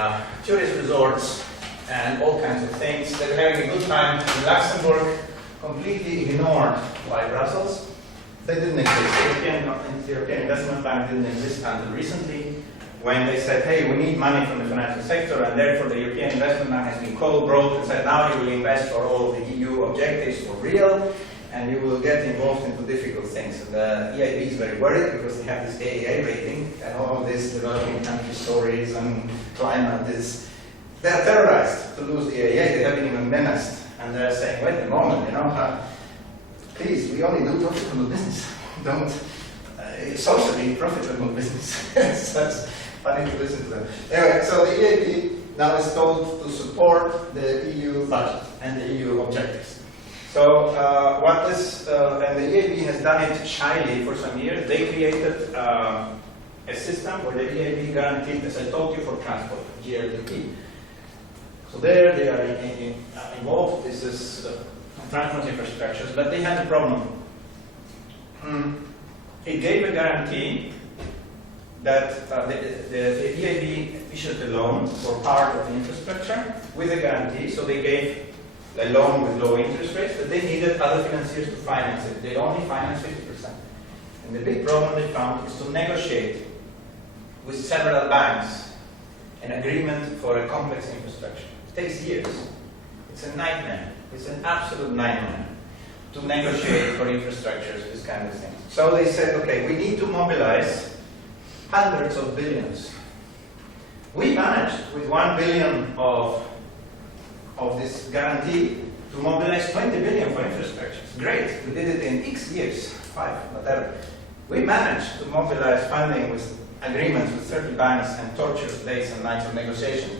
tourist resorts, and all kinds of things. They were having a good time in Luxembourg, completely ignored by Brussels. They didn't exist. The European Investment Bank didn't exist until recently. when they said, hey, we need money from the financial sector, and therefore the European Investment Bank has been called broke and said, now you will invest for all of the EU objectives for real, and you will get involved into difficult things. And the EIB is very worried because they have this AAA rating, and all these developing country stories and climate is, they're terrorized to lose the AAA. They have been even menaced, and they're saying, wait a moment, please, we only do profitable business. Don't socially profitable business. That's funny to listen to them. Anyway, so the EIB now is told to support the EU budget and the EU objectives. So and the EIB has done it shyly for some years. They created a system where the EIB guaranteed, as I told you, for transport, GRTP. So there they are involved. This is transport infrastructures, but they had a problem. It gave a guarantee that the EIB issued a loan for part of the infrastructure with a guarantee, so they gave a loan with low interest rates, but they needed other financiers to finance it. They only financed 50%. And the big problem they found is to negotiate with several banks an agreement for a complex infrastructure. It takes years. It's a nightmare. It's an absolute nightmare to negotiate for infrastructures, this kind of thing. So they said, okay, we need to mobilize hundreds of billions. We managed with 1 billion of this guarantee to mobilize 20 billion for infrastructures. Great, we did it in X years, 5, whatever. We managed to mobilize funding with agreements with 30 banks and torturous days and nights of negotiation.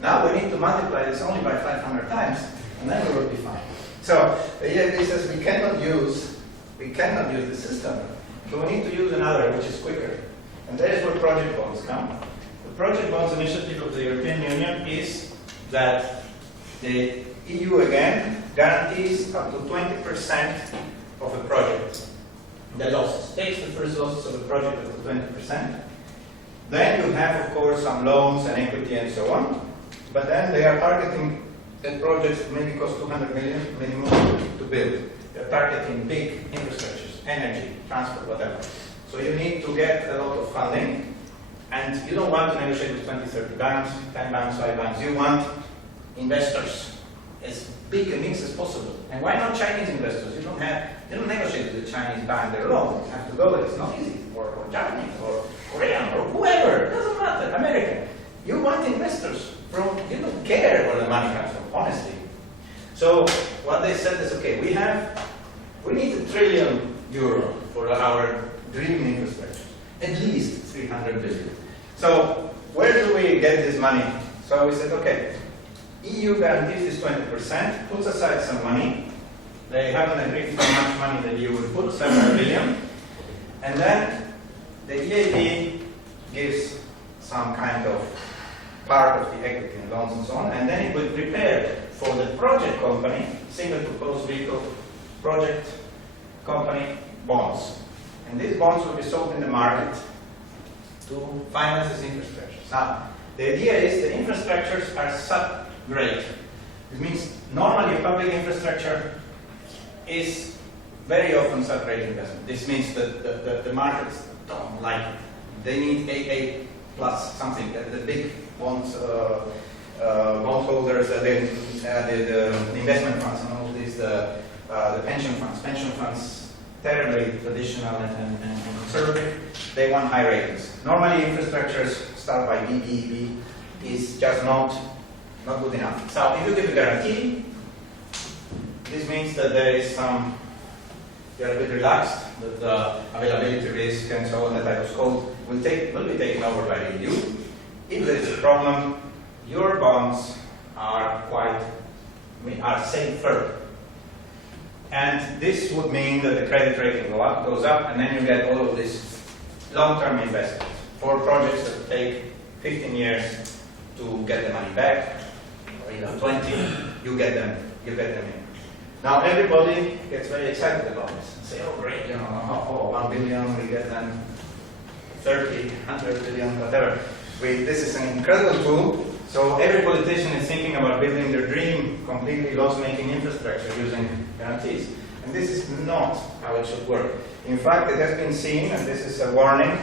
Now we need to multiply this only by 500 times, and then we will be fine. So the EIB says we cannot use the system, so we need to use another, which is quicker. And that is where project bonds come. The project bonds initiative of the European Union is that the EU again guarantees up to 20% of a project. The losses, takes the first losses of a project up to 20%. Then you have, of course, some loans and equity and so on. But then they are targeting that projects maybe cost 200 million minimum to build. They're targeting big infrastructures, energy, transport, whatever. So you need to get a lot of funding, and you don't want to negotiate with 20, 30 banks, 10 banks, 5 banks. You want investors as big a mix as possible. And why not Chinese investors? They don't negotiate with the Chinese bank their loan. You have to go there. It's not easy. Or Japanese, or Korean, or whoever. It doesn't matter. American. You want investors you don't care where the money comes from, honestly. So what they said is, okay, we need €1 trillion for our dream infrastructure, at least 300 billion. So where do we get this money? So we said, okay, EU guarantees this 20%, puts aside some money. They haven't agreed how much money the EU will put, 7 billion. And then the EIB gives some kind of part of the equity and loans and so on, and then it will prepare for the project company, single proposed vehicle project company bonds. And these bonds will be sold in the market to finance these infrastructures. Now, the idea is the infrastructures are sub-grade. This means normally a public infrastructure is very often sub-grade investment. This means that the markets don't like it. They need AA plus something, the big bonds, bondholders, the investment funds, and all these, the pension funds. Pension funds, terribly traditional and conservative. They want high ratings. Normally, infrastructures start by BBB is just not good enough. So if you give a guarantee, this means that there is you're a bit relaxed, that the availability risk and so on that I was called will be taken over by the EU. If there is a problem, your bonds are safer. And this would mean that the credit rating goes up, and then you get all of this long-term investment for projects that take 15 years to get the money back, or even 20, you get them in. Now everybody gets very excited about this and say, oh great, 1 billion, we get them 30, 100 billion, whatever. This is an incredible tool. So every politician is thinking about building their dream, completely loss-making infrastructure using guarantees. And this is not how it should work. In fact, it has been seen, and this is a warning,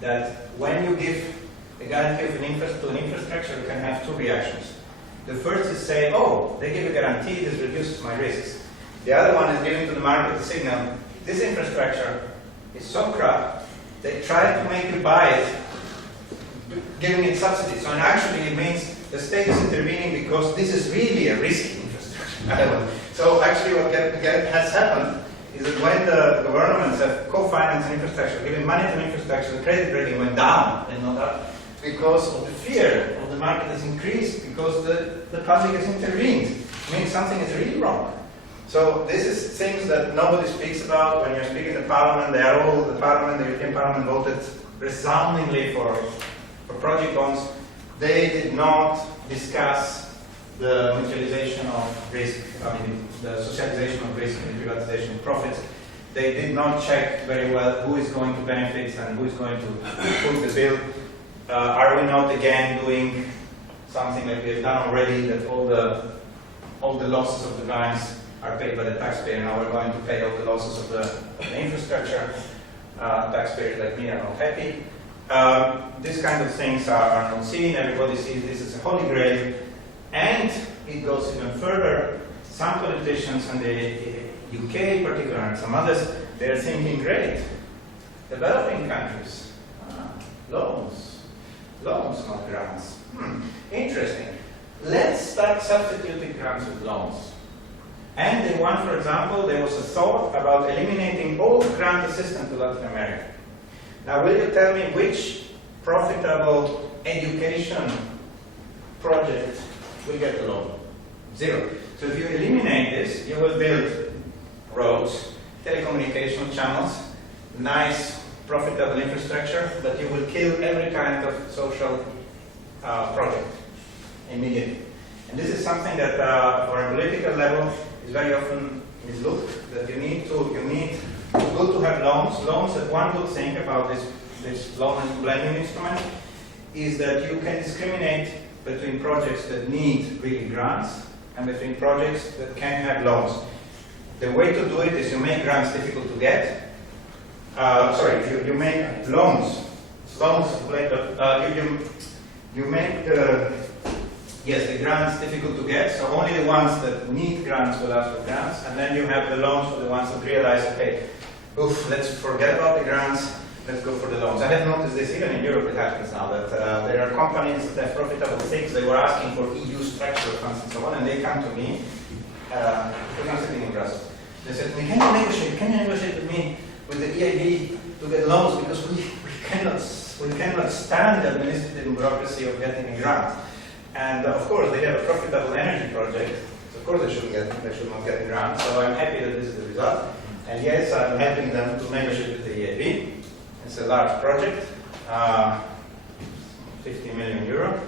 that when you give a guarantee of to an infrastructure, you can have two reactions. The first is say, oh, they give a guarantee, this reduces my risks. The other one is giving to the market the signal, this infrastructure is so crap, they try to make you buy it, giving it subsidies. So actually it means the state is intervening because this is really a risky infrastructure. So actually what has happened is that when the governments have co-financed infrastructure, giving money to infrastructure, the credit rating went down and not up because of the fear of the market has increased because the public has intervened. It means something is really wrong. So this is things that nobody speaks about. When you're speaking to Parliament, the European Parliament voted resoundingly for project bonds. They did not discuss the mutualization of risk, the socialization of risk and privatization of profits. They did not check very well who is going to benefit and who is going to foot the bill. Are we not again doing something like we have done already, that all the losses of the banks are paid by the taxpayer? Now we're going to pay all the losses of the infrastructure. Taxpayers like me are not happy. These kind of things are not seen. Everybody sees this as a holy grail. And it goes even further. Some politicians in the UK in particular and some others, they're thinking, great, developing countries, loans, not grants. Interesting. Let's start substituting grants with loans. And they want, for example, there was a thought about eliminating all grant assistance to Latin America. Now, will you tell me which profitable education project will get a loan? Zero. So if you eliminate this, you will build roads, telecommunication channels, nice, profitable infrastructure, but you will kill every kind of social project immediately. And this is something that, for a political level, is very often mislooked. That you need good to have loans. Loans that one would think about this loan and blending instrument is that you can discriminate between projects that need really grants and between projects that can have loans. The way to do it is you make grants difficult to get. You make loans. You make the grants difficult to get, so only the ones that need grants will ask for grants, and then you have the loans for the ones that realize, okay, let's forget about the grants, let's go for the loans. I have noticed this even in Europe, it happens now, that there are companies that have profitable things, they were asking for EU structural funds and so on, and they come to me, because I'm sitting in Brussels. They said to me, can you negotiate with me, with the EIB, to get loans, because we cannot stand the administrative bureaucracy of getting a grant. And of course, they have a profitable energy project, so of course they should not get a grant, so I'm happy that this is the result. And yes, I'm helping them to negotiate with the EIB. It's a large project, 50 million euro,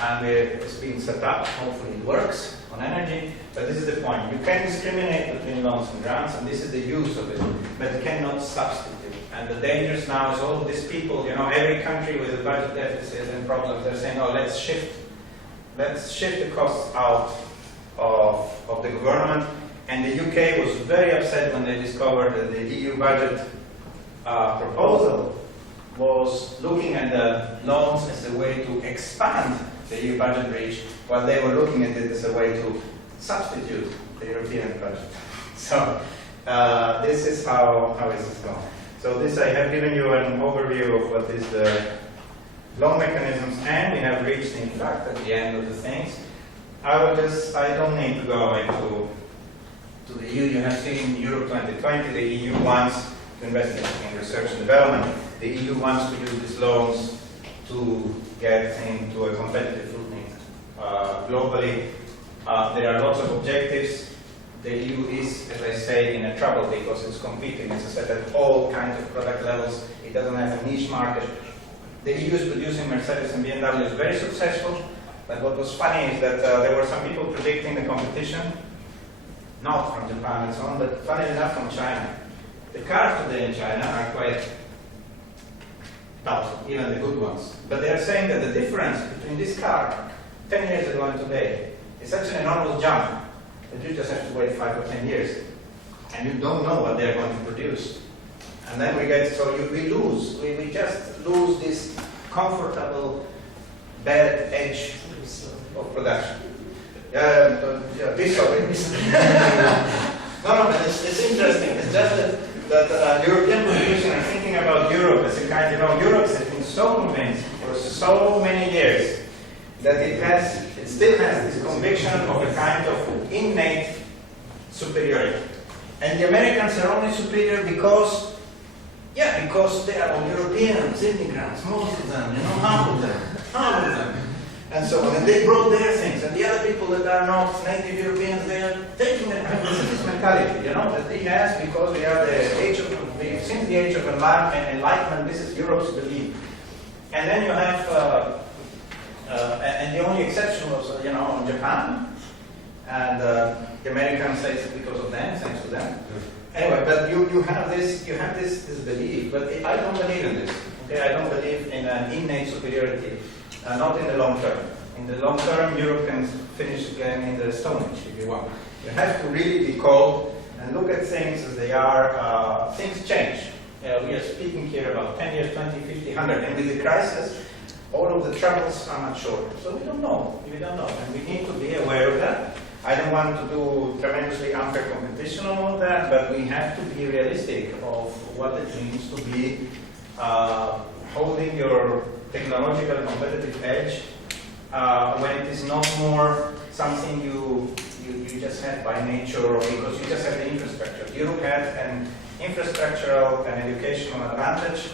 and it's being set up. Hopefully it works on energy, but this is the point. You can discriminate between loans and grants, and this is the use of it, but you cannot substitute. And the dangers now is all of these people, every country with a budget deficit and problems, they're saying, oh, let's shift the costs out of the government. And the UK was very upset when they discovered that the EU budget proposal was looking at the loans as a way to expand the EU budget reach, while they were looking at it as a way to substitute the European budget. So this is how it is going. So I have given you an overview of what is the loan mechanisms, and we have reached, in fact, at the end of the things. I don't need to go into the EU. You have seen Europe 2020. The EU wants to invest in research and development. The EU wants to use these loans to get into a competitive footing globally. There are lots of objectives. The EU is, as I say, in a trouble because it's competing, as I said, at all kinds of product levels. It doesn't have a niche market. The EU is producing Mercedes and BMW is very successful, but what was funny is that there were some people predicting the competition, not from Japan and so on, but funny enough from China. The cars today in China are quite doubtful, even the good ones. But they are saying that the difference between this car 10 years ago and today is such an enormous jump that you just have to wait 5 or 10 years. And you don't know what they're going to produce And then we get, so we lose, we just lose this comfortable bad edge of production. Please sorry. No, but it's interesting. It's just that European politicians are thinking about Europe as a kind, Europe has been so convinced for so many years that it still has this conviction of a kind of innate superiority. And the Americans are only superior because they are all Europeans, immigrants, most of them, half of them. And so on. And they brought their things. And the other people that are not native Europeans, they are taking this mentality, that he has, because we are since the age of enlightenment, this is Europe's belief. And then you have, and the only exception was, Japan. And the Americans say it's because of them, thanks to them. Anyway, but you have this belief, but I don't believe in this. Okay, I don't believe in an innate superiority, not in the long term. In the long term, Europe can finish again in the Stone Age if you want. You have to really be cold and look at things as they are. Things change. We are speaking here about 10 years, 20, 50, 100, and with the crisis, all of the troubles are much shorter. So we don't know. And we need to be aware of that. I don't want to do tremendously unfair competition on all that, but we have to be realistic of what it means to be holding your technological competitive edge when it is not more something you just have by nature or because you just have the infrastructure. Europe had an infrastructural and educational advantage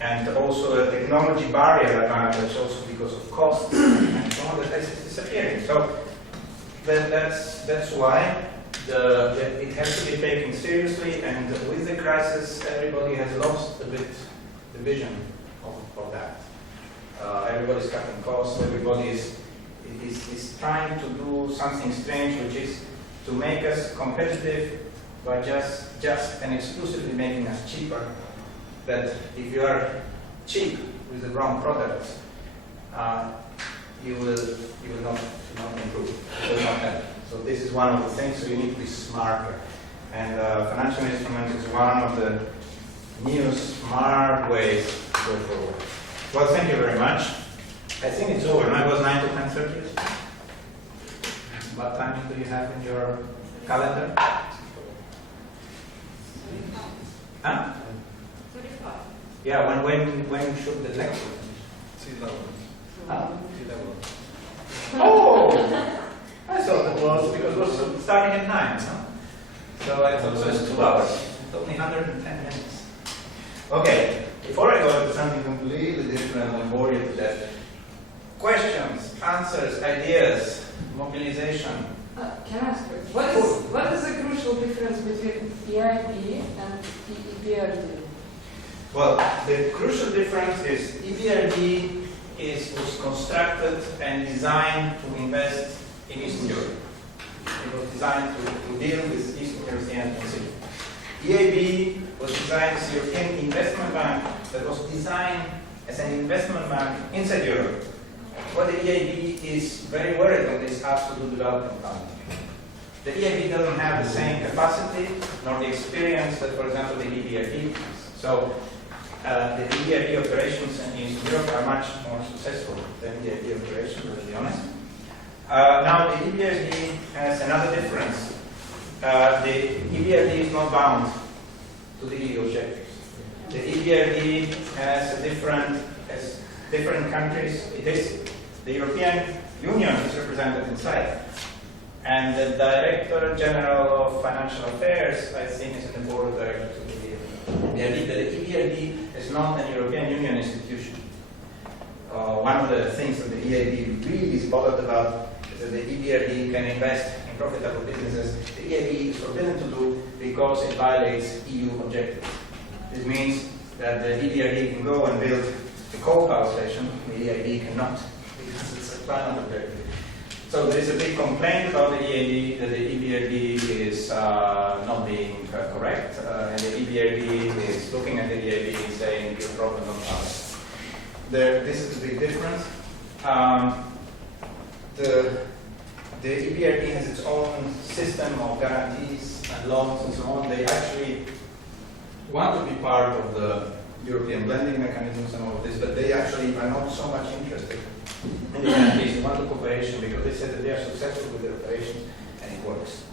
and also a technology barrier advantage also because of costs and so on that is disappearing. So that's why it has to be taken seriously, and with the crisis everybody has lost a bit the vision of that. Everybody's cutting costs, everybody is trying to do something strange, which is to make us competitive by just and exclusively making us cheaper. That if you are cheap with the wrong product, you will not improve. It will not happen. So this is one of the things. So you need to be smarter, and financial instruments is one of the new smart ways to go forward. Well, thank you very much. I think it's over. Now it was 9 to 10:30. What time do you have in your calendar? Huh? 35. Yeah, when should the lecture finish? 11. Huh? 11. Oh! I thought it was because it was starting at 9, no? So I thought so it's 2 hours. It's only 110 minutes. Okay, before I go into something completely different and bore you to death, questions, answers, ideas, mobilization. Can I ask you, what is the crucial difference between EIB and EBRD? Well, the crucial difference is EBRD was constructed and designed to invest in Eastern Europe. It was designed to deal with Eastern European consumer. EIB was designed as a European investment bank that was designed as an investment bank inside Europe. What the EIB is very worried on is absolute development funding. The EIB doesn't have the same capacity nor the experience that, for example, the EBRD has. So the EBRD operations in Eastern Europe are much more successful than the EIB operations, to be honest. Now, the EBRD has another difference. The EBRD is not bound to the EU objectives. The EBRD has different countries. The European Union is represented inside. And the Director General of Financial Affairs, I think, is in the board of directors of the EBRD. But the EBRD is not an European Union institution. One of the things that the EIB really is bothered about is that the EBRD can invest in profitable businesses. The EIB is forbidden to do because it violates EU objectives. This means that the EBRD can go and build a coal power station, the EIB cannot, because it's a climate objective. So there is a big complaint about the EIB that the EBRD is not being correct, and the EBRD is looking at the EIB and saying, your problem not ours. This is a big difference. The EBRD has its own system of guarantees and loans and so on. They actually want to be part of the European blending mechanisms and all of this, but they actually are not so much interested in the guarantees. They want the cooperation because they said that they are successful with their operations and it works.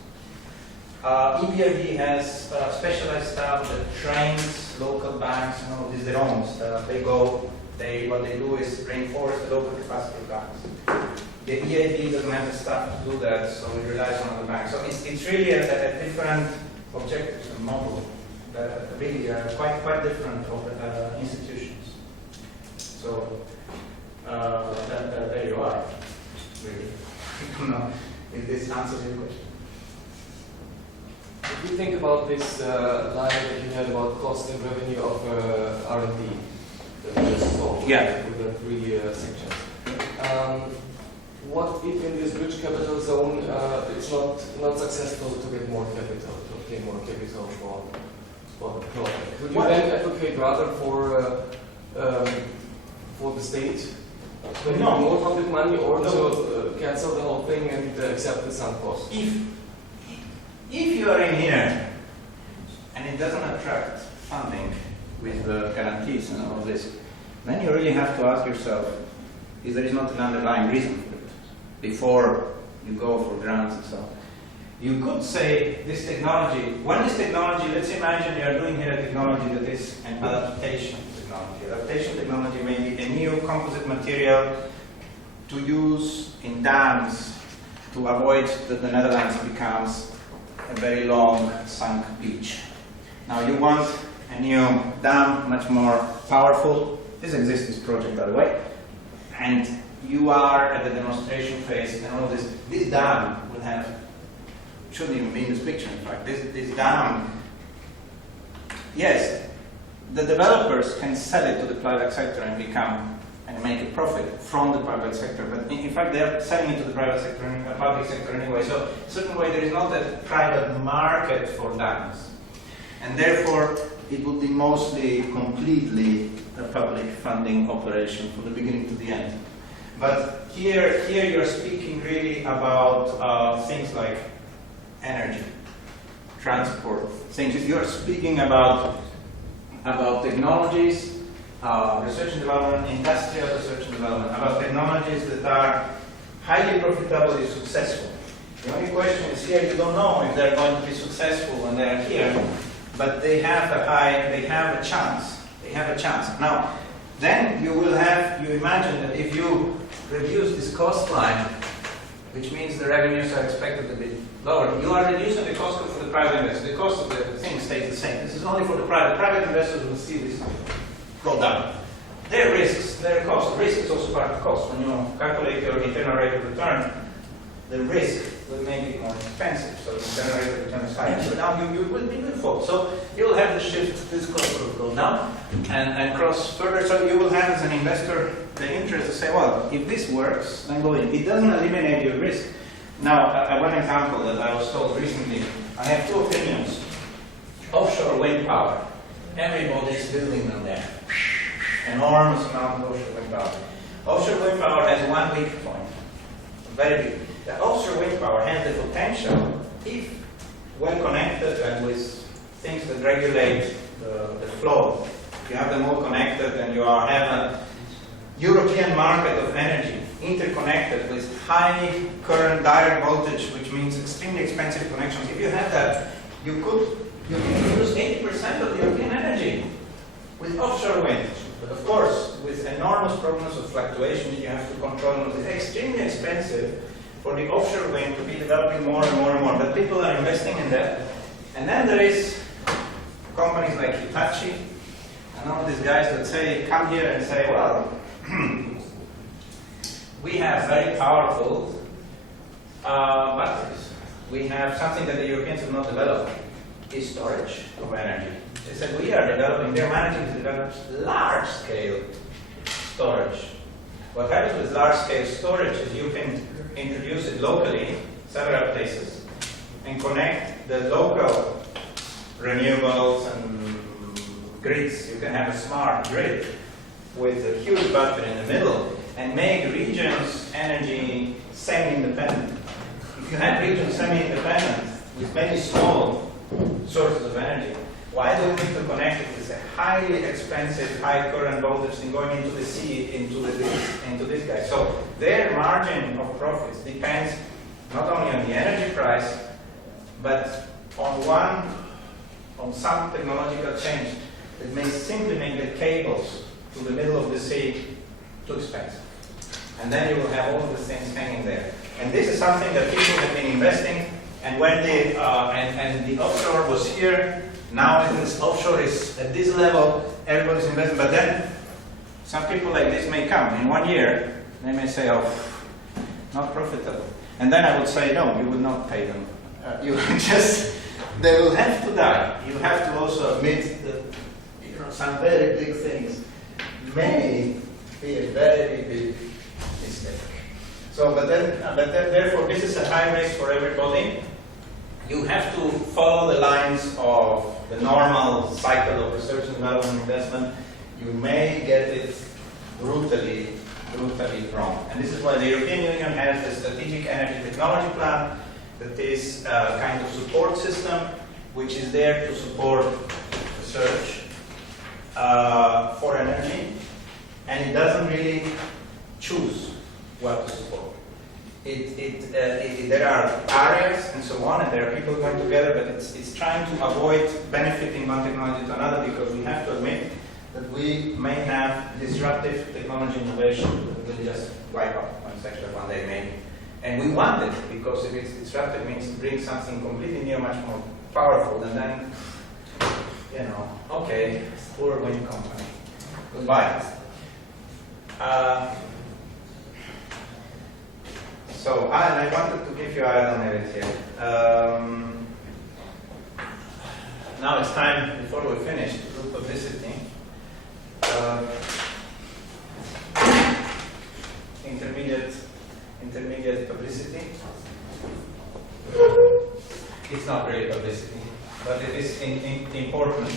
EBRD has specialized staff that trains local banks and all of this, their own. What they do is reinforce the local capacity of banks. The EIB doesn't have the staff to do that, so it relies on other banks. So it's really a different objective and model. Really quite different of institutions. So there you are, really. I don't know if this answers your question. If you think about this line that you had about cost and revenue of R&D that we just saw, Yeah. with the three sections. What if in this rich capital zone it's not successful to get more capital, to obtain more capital for the project? Would you then advocate rather for the state to give more public money, or to cancel the whole thing and accept the sunk cost? If you are in here and it doesn't attract funding with the guarantees and all of this, then you really have to ask yourself, is there not an underlying reason for it before you go for grants and so on. You could say this technology, let's imagine you are doing here a technology that is an adaptation technology. Adaptation technology may be a new composite material to use in dams to avoid that the Netherlands becomes a very long sunk beach. Now you want a new dam, much more powerful. This exists, this project, by the way. And you are at the demonstration phase and all this. This dam will have, shouldn't even be in this picture, in fact. This dam, yes, the developers can sell it to the private sector and make a profit from the private sector. But in fact, they're selling it to the private sector and the public sector anyway. So, in a certain way, there is not a private market for dams. And therefore, it would be mostly, completely a public funding operation from the beginning to the end. But here you're speaking really about things like energy, transport, things. You're speaking about technologies, research and development, industrial research and development, about technologies that are highly profitably successful. The only question is here, you don't know if they're going to be successful when they're here, but they have a chance. They have a chance. Now, then you imagine that if you reduce this cost line, which means the revenues are expected to be lower, you are reducing the cost for the private investor. The cost of the thing stays the same. This is only for the private investors will see this go down. Their risks, their cost. Risk is also part of cost. When you calculate your internal rate of return, the risk will make it more expensive, so the internal rate of return is higher. So now you will be default. So you will have to shift this cost will go down and cross further. So you will have as an investor the interest to say, well, if this works, then go in. It doesn't eliminate your risk. Now, one example that I was told recently, I have two opinions. Offshore wind power. Everybody is building them there. Enormous amount of offshore wind power. Offshore wind power has one weak point. Very big. The offshore wind power has the potential, if well connected and with things that regulate the flow. If you have them all connected and you have a European market of energy interconnected with high current direct voltage, which means extremely expensive connections. If you have that, you can use 80% of the European energy with offshore wind. But of course, with enormous problems of fluctuations, you have to control it. It's extremely expensive for the offshore wind to be developing more and more and more. But people are investing in that. And then there is companies like Hitachi and all these guys that come here and say, well, we have very powerful batteries. We have something that the Europeans have not developed, is storage of energy. They said they're managing to develop large-scale storage. What happens with large-scale storage is you can introduce it locally, several places, and connect the local renewables and grids. You can have a smart grid with a huge battery in the middle and make regions energy semi-independent. If you have regions semi-independent with many small sources of energy, Why do we need to connect it? It's a highly expensive, high current voltage thing going into the sea, into this guy. So their margin of profits depends not only on the energy price, but on some technological change that may simply make the cables to the middle of the sea too expensive. And then you will have all of the things hanging there. And this is something that people have been investing. And when the offshore was here, now this offshore is at this level, everybody's investing. But then some people like this may come in 1 year. They may say, "Oh, not profitable." And then I would say, "No, you will not pay them. They will have to die." You have to also admit that some very big things may be a very big mistake. So, but therefore, this is a high risk for everybody. You have to follow the lines of the normal cycle of research and development investment. You may get it brutally wrong. And this is why the European Union has the Strategic Energy Technology Plan, that is a kind of support system which is there to support research for energy, and it doesn't really choose what to support. There are areas and so on, and there are people going together, but it's trying to avoid benefiting one technology to another, because we have to admit that we may have disruptive technology innovation that will just wipe out one sector one day maybe. And we want it, because if it's disruptive, it means it brings something completely new, much more powerful, and then, okay, poor wind company, goodbye. So, I wanted to give you a on it here. Now it's time, before we finish, to do publicity. Intermediate publicity. It's not really publicity, but it is important.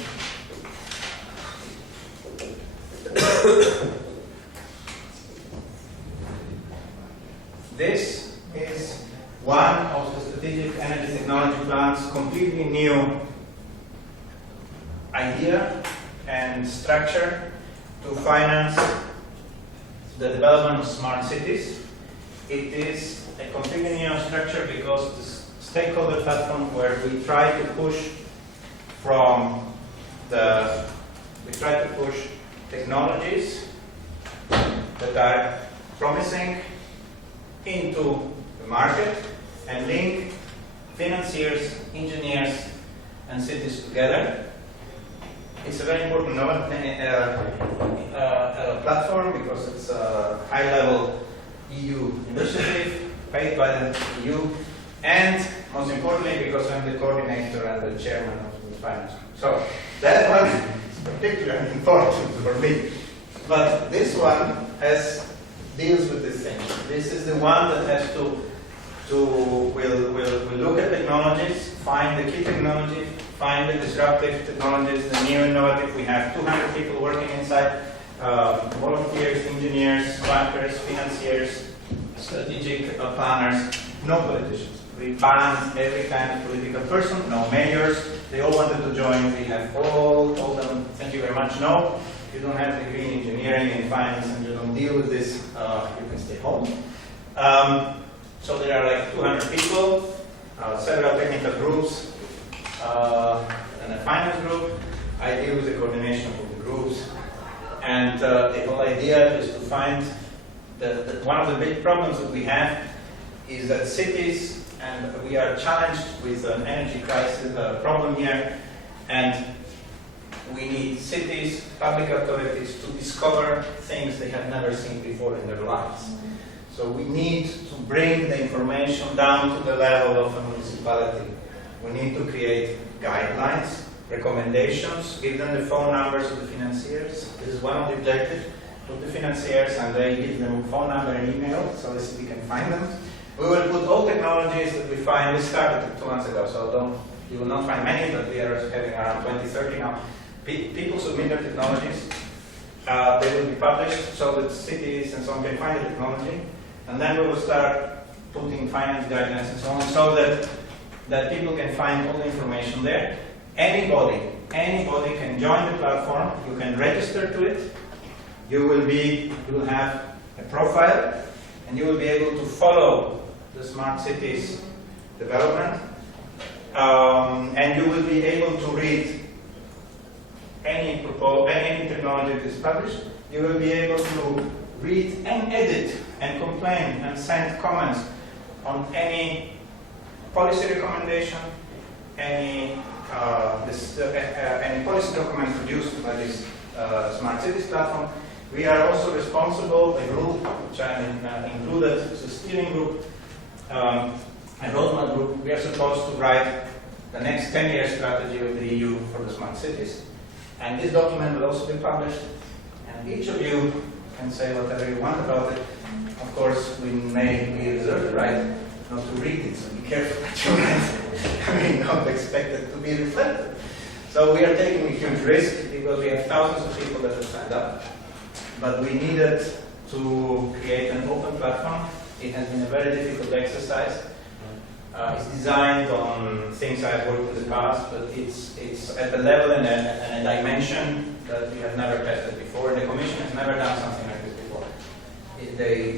This is one of the strategic energy technology plans, completely new idea and structure to finance the development of smart cities. It is a completely new structure because it's a stakeholder platform where we try to push technologies that are promising into the market and link financiers, engineers, and cities together. It's a very important platform because it's a high-level EU initiative paid by the EU, and most importantly because I'm the coordinator and the chairman of the finance group. So that one is particularly important for me. But this one deals with this thing. This is the one that has will look at technologies, find the key technology, find the disruptive technologies, the new innovative. We have 200 people working inside, volunteers, engineers, bankers, financiers, strategic planners, no politicians. We banned every kind of political person, no mayors. They all wanted to join. We have all told them, thank you very much. No, if you don't have a degree in engineering and finance and you don't deal with this, you can stay home. So there are like 200 people, several technical groups, and a finance group. I deal with the coordination of the groups. And the whole idea is to find one of the big problems that we have is that cities, and we are challenged with an energy crisis problem here, and we need cities, public authorities to discover things they have never seen before in their lives. So we need to bring the information down to the level of a municipality. We need to create guidelines, recommendations, give them the phone numbers of the financiers. This is one of the objectives. Put the financiers and they give them a phone number and email so the city can find them. We will put all technologies that we find. We started 2 months ago, so you will not find many, but we are having around 20, 30 now. People submit their technologies. They will be published so that cities and so on can find the technology. And then we will start putting finance guidelines and so on so that people can find all the information there. anybody can join the platform. You can register to it. You will have a profile, and you will be able to follow the smart cities development, and you will be able to read any technology that is published. You will be able to read and edit and complain and send comments on any policy recommendation, any policy document produced by this Smart Cities platform. We are also responsible, a group which I included, it's a steering group, a roadmap group. We are supposed to write the next 10-year strategy of the EU for the smart cities. And this document will also be published, and each of you can say whatever you want about it. Of course, we may be reserved the right not to read it, so be careful what you write. I mean, not expect it to be reflected. So we are taking a huge risk because we have thousands of people that have signed up. But we needed to create an open platform. It has been a very difficult exercise. It's designed on things I've worked in the past, but it's at a level and a dimension that we have never tested before. The Commission has never done something like this before. They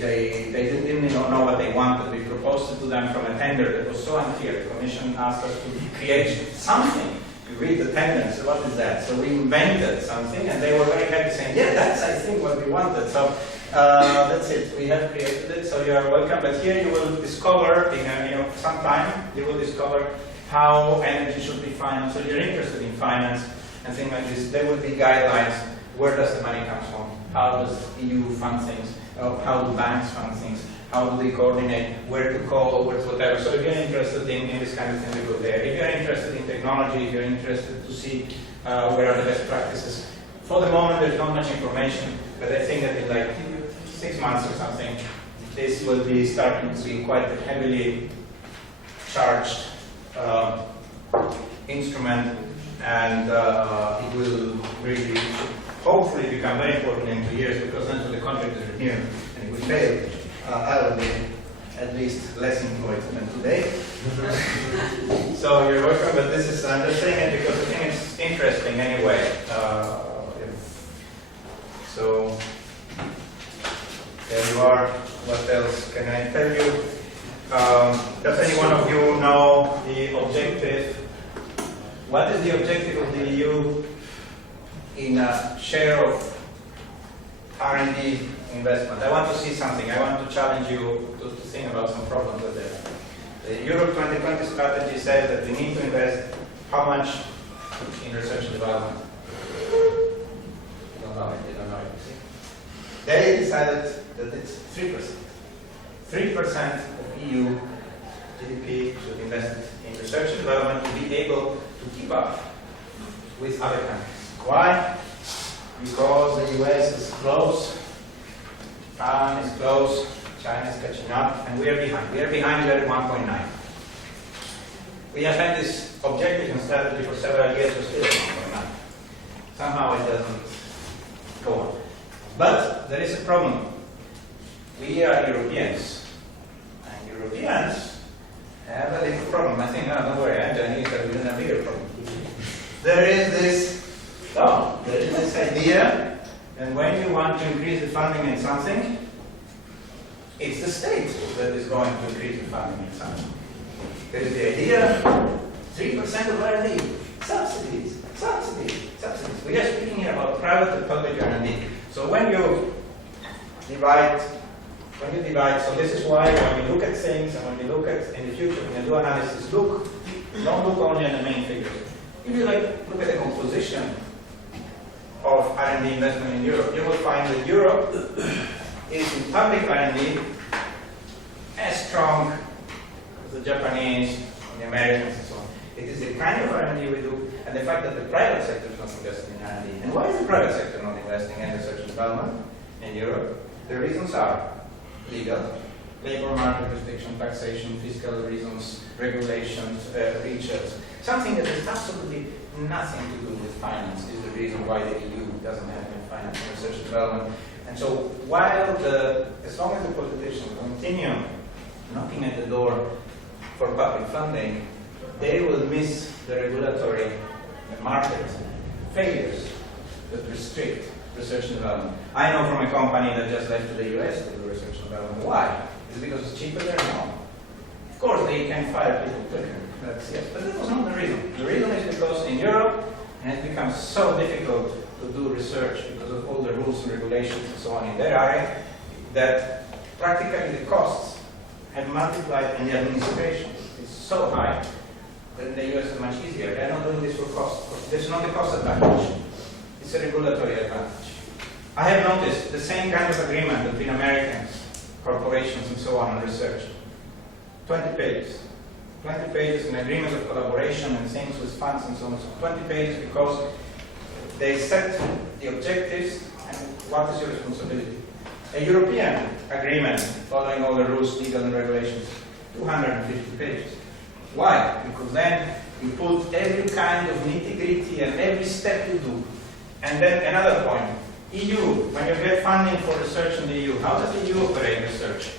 didn't know what they wanted. We proposed it to them from a tender that was so unclear. The Commission asked us to create something. You read the tender and say, what is that? So we invented something, and they were very happy saying, yeah, that's, I think, what we wanted. So that's it. We have created it, so you are welcome. But here you will discover, in some time, you will discover how energy should be financed. So you're interested in finance and things like this. There will be guidelines. Where does the money come from? How does EU fund things? How do banks fund things? How do they coordinate? Where to call? Where to whatever. So if you're interested in this kind of thing, we go there. If you're interested in technology, if you're interested to see where are the best practices. For the moment, there's not much information, but I think that in like 6 months or something, this will be starting to be quite a heavily charged instrument, and it will really, hopefully, become very important in 2 years, because until the contract is renewed, and if we fail, I will be at least less employed than today. So you're welcome, but this is, I'm just saying it because I think it's interesting anyway. So there you are. What else can I tell you? Does any one of you know the objective? What is the objective of the EU in a share of R&D investment? I want to see something. I want to challenge you to think about some problems that there are. The Europe 2020 strategy says that we need to invest how much in research and development? They don't know it. See? They decided that it's 3%. 3% of EU GDP should be invested in research and development to be able to keep up with other countries. Why? Because the US is close, Japan is close, China is catching up, and we are behind. We are behind, we are at 1.9. We have had this objective and strategy for several years, we're still at 1.9. Somehow it doesn't go on. But there is a problem. We are Europeans, and Europeans have a little problem. I think, no, don't worry, I'm Chinese, but we don't have a bigger problem. There is this idea, and when you want to increase the funding in something, it's the state that is going to increase the funding in something. There is the idea, 3% of R&D, subsidies. We are speaking here about private and public R&D. So when you divide, so this is why when you look at things and when you look at in the future, when you do analysis, don't look only at the main figures. If you look at the composition of R&D investment in Europe, you will find that Europe is in public R&D as strong as the Japanese, the Americans, and so on. It is the kind of R&D we do, and the fact that the private sector is not investing in R&D. And why is the private sector not investing in research and development in Europe? The reasons are legal, labor market restriction, taxation, fiscal reasons, regulations, research. Something that has absolutely nothing to do with finance is the reason why the EU doesn't have any finance in research and development. And so while as long as the politicians continue knocking at the door for public funding, they will miss the regulatory the market failures that restrict research and development. I know from a company that just left to the US to do research and development. Why? Is it because it's cheaper there? No. Of course, they can fire people quicker. That's yes, but that was not the reason. The reason is because in Europe, it has become so difficult to do research because of all the rules and regulations and so on in their area, that practically the costs have multiplied and the administration is so high that in the US is much easier. They're not doing this for cost. There's not a cost advantage. It's a regulatory advantage. I have noticed the same kind of agreement between Americans, corporations and so on research. 20 pages. 20 pages in agreement of collaboration and things with funds and so on. 20 pages because they set the objectives and what is your responsibility. A European agreement following all the rules, legal and regulations, 250 pages. Why? Because then you put every kind of nitty-gritty and every step you do. And then another point, EU, when you get funding for research in the EU, how does the EU operate research?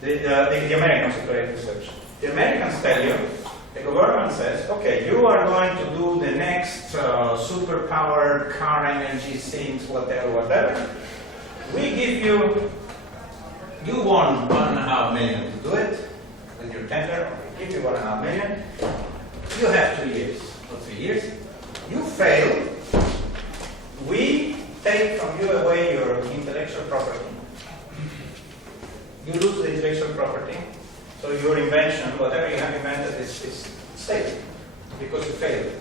The Americans operate research. The Americans tell you, the government says, okay, you are going to do the next super-powered car energy things, whatever. We give you, you won $1.5 million to do it with your tender. We give you $1.5 million. You have 2 years or 3 years. You fail. We take from you away your intellectual property. You lose the intellectual property. So your invention, whatever you have invented, is stayed because you failed.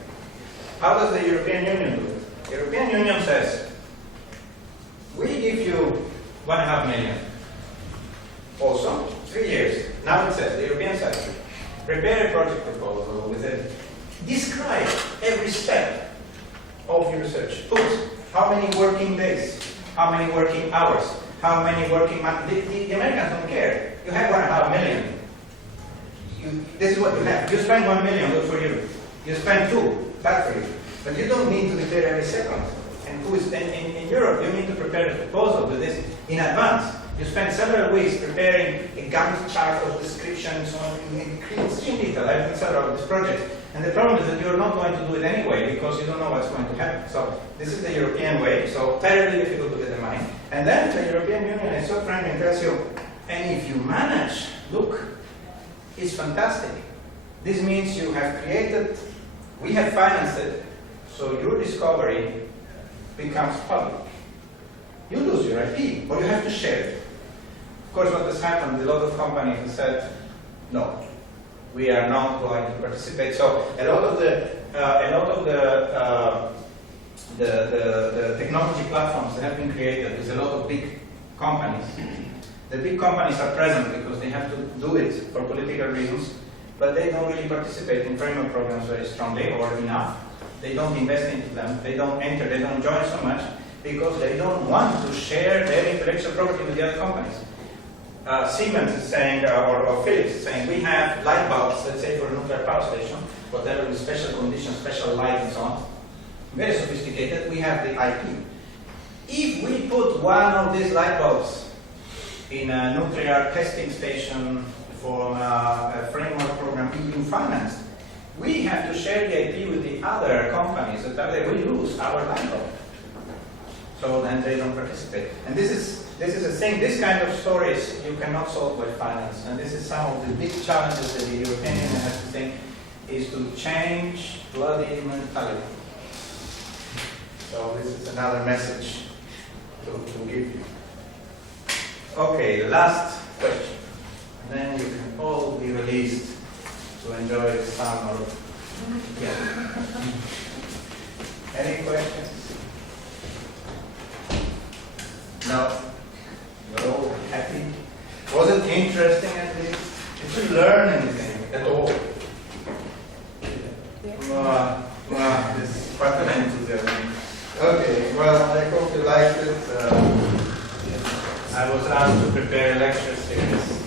How does the European Union do it? The European Union says, we give you $1.5 million. Also, 3 years. Now it says, the European says, prepare a project proposal with a describe every step of your research. Put how many working days, how many working hours, how many working months. The Americans don't care. You have $1.5 million. This is what you have. You spend $1 million, good for you. You spend $2 million, bad for you. But you don't need to prepare every second. And in Europe, you need to prepare a proposal to this in advance. You spend several weeks preparing a Gantt chart of description and so on, in extreme detail. I've done several of these projects. And the problem is that you're not going to do it anyway because you don't know what's going to happen. So this is the European way, so terribly difficult to get the money. And then the European Union is so friendly and tells you, and if you manage, look, it's fantastic. This means you have created, we have financed it, so your discovery becomes public. You lose your IP, or you have to share it. Of course, what has happened, a lot of companies have said, no, we are not going to participate. So a lot of the technology platforms that have been created with a lot of big companies. The big companies are present because they have to do it for political reasons, but they don't really participate in framework programs very strongly or enough. They don't invest into them. They don't enter. They don't join so much because they don't want to share their intellectual property with the other companies. Siemens is saying, or Philips is saying, we have light bulbs, let's say for a nuclear power station, whatever with special conditions, special light and so on. Very sophisticated. We have the IP. If we put one of these light bulbs in a nuclear testing station for a framework program EU financed, we have to share the IP with the other companies that are there. We lose our light bulb. So then they don't participate. And this is a thing, this kind of stories you cannot solve by finance. And this is some of the big challenges that the European Union has to think, is to change bloody mentality. So this is another message to give you. Okay, the last question. And then you can all be released to enjoy the summer. Yeah. Any questions? No? You're all happy? Was it interesting at least? Did you learn anything at all? This is quite an enthusiasm. Okay, well, I hope you liked it. I was asked to prepare a lecture series,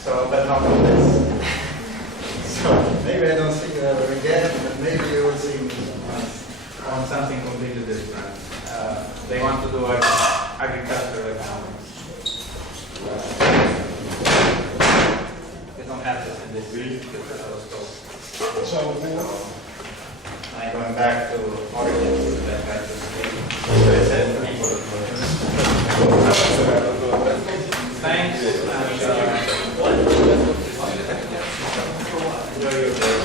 so, but not on this. So, maybe I don't see you ever again, but maybe you will see me on something completely different. They want to do agricultural economics. They don't have this in this week, because I was told. So, I and going back to origins, back to state. So it's thanks. And, enjoy your day.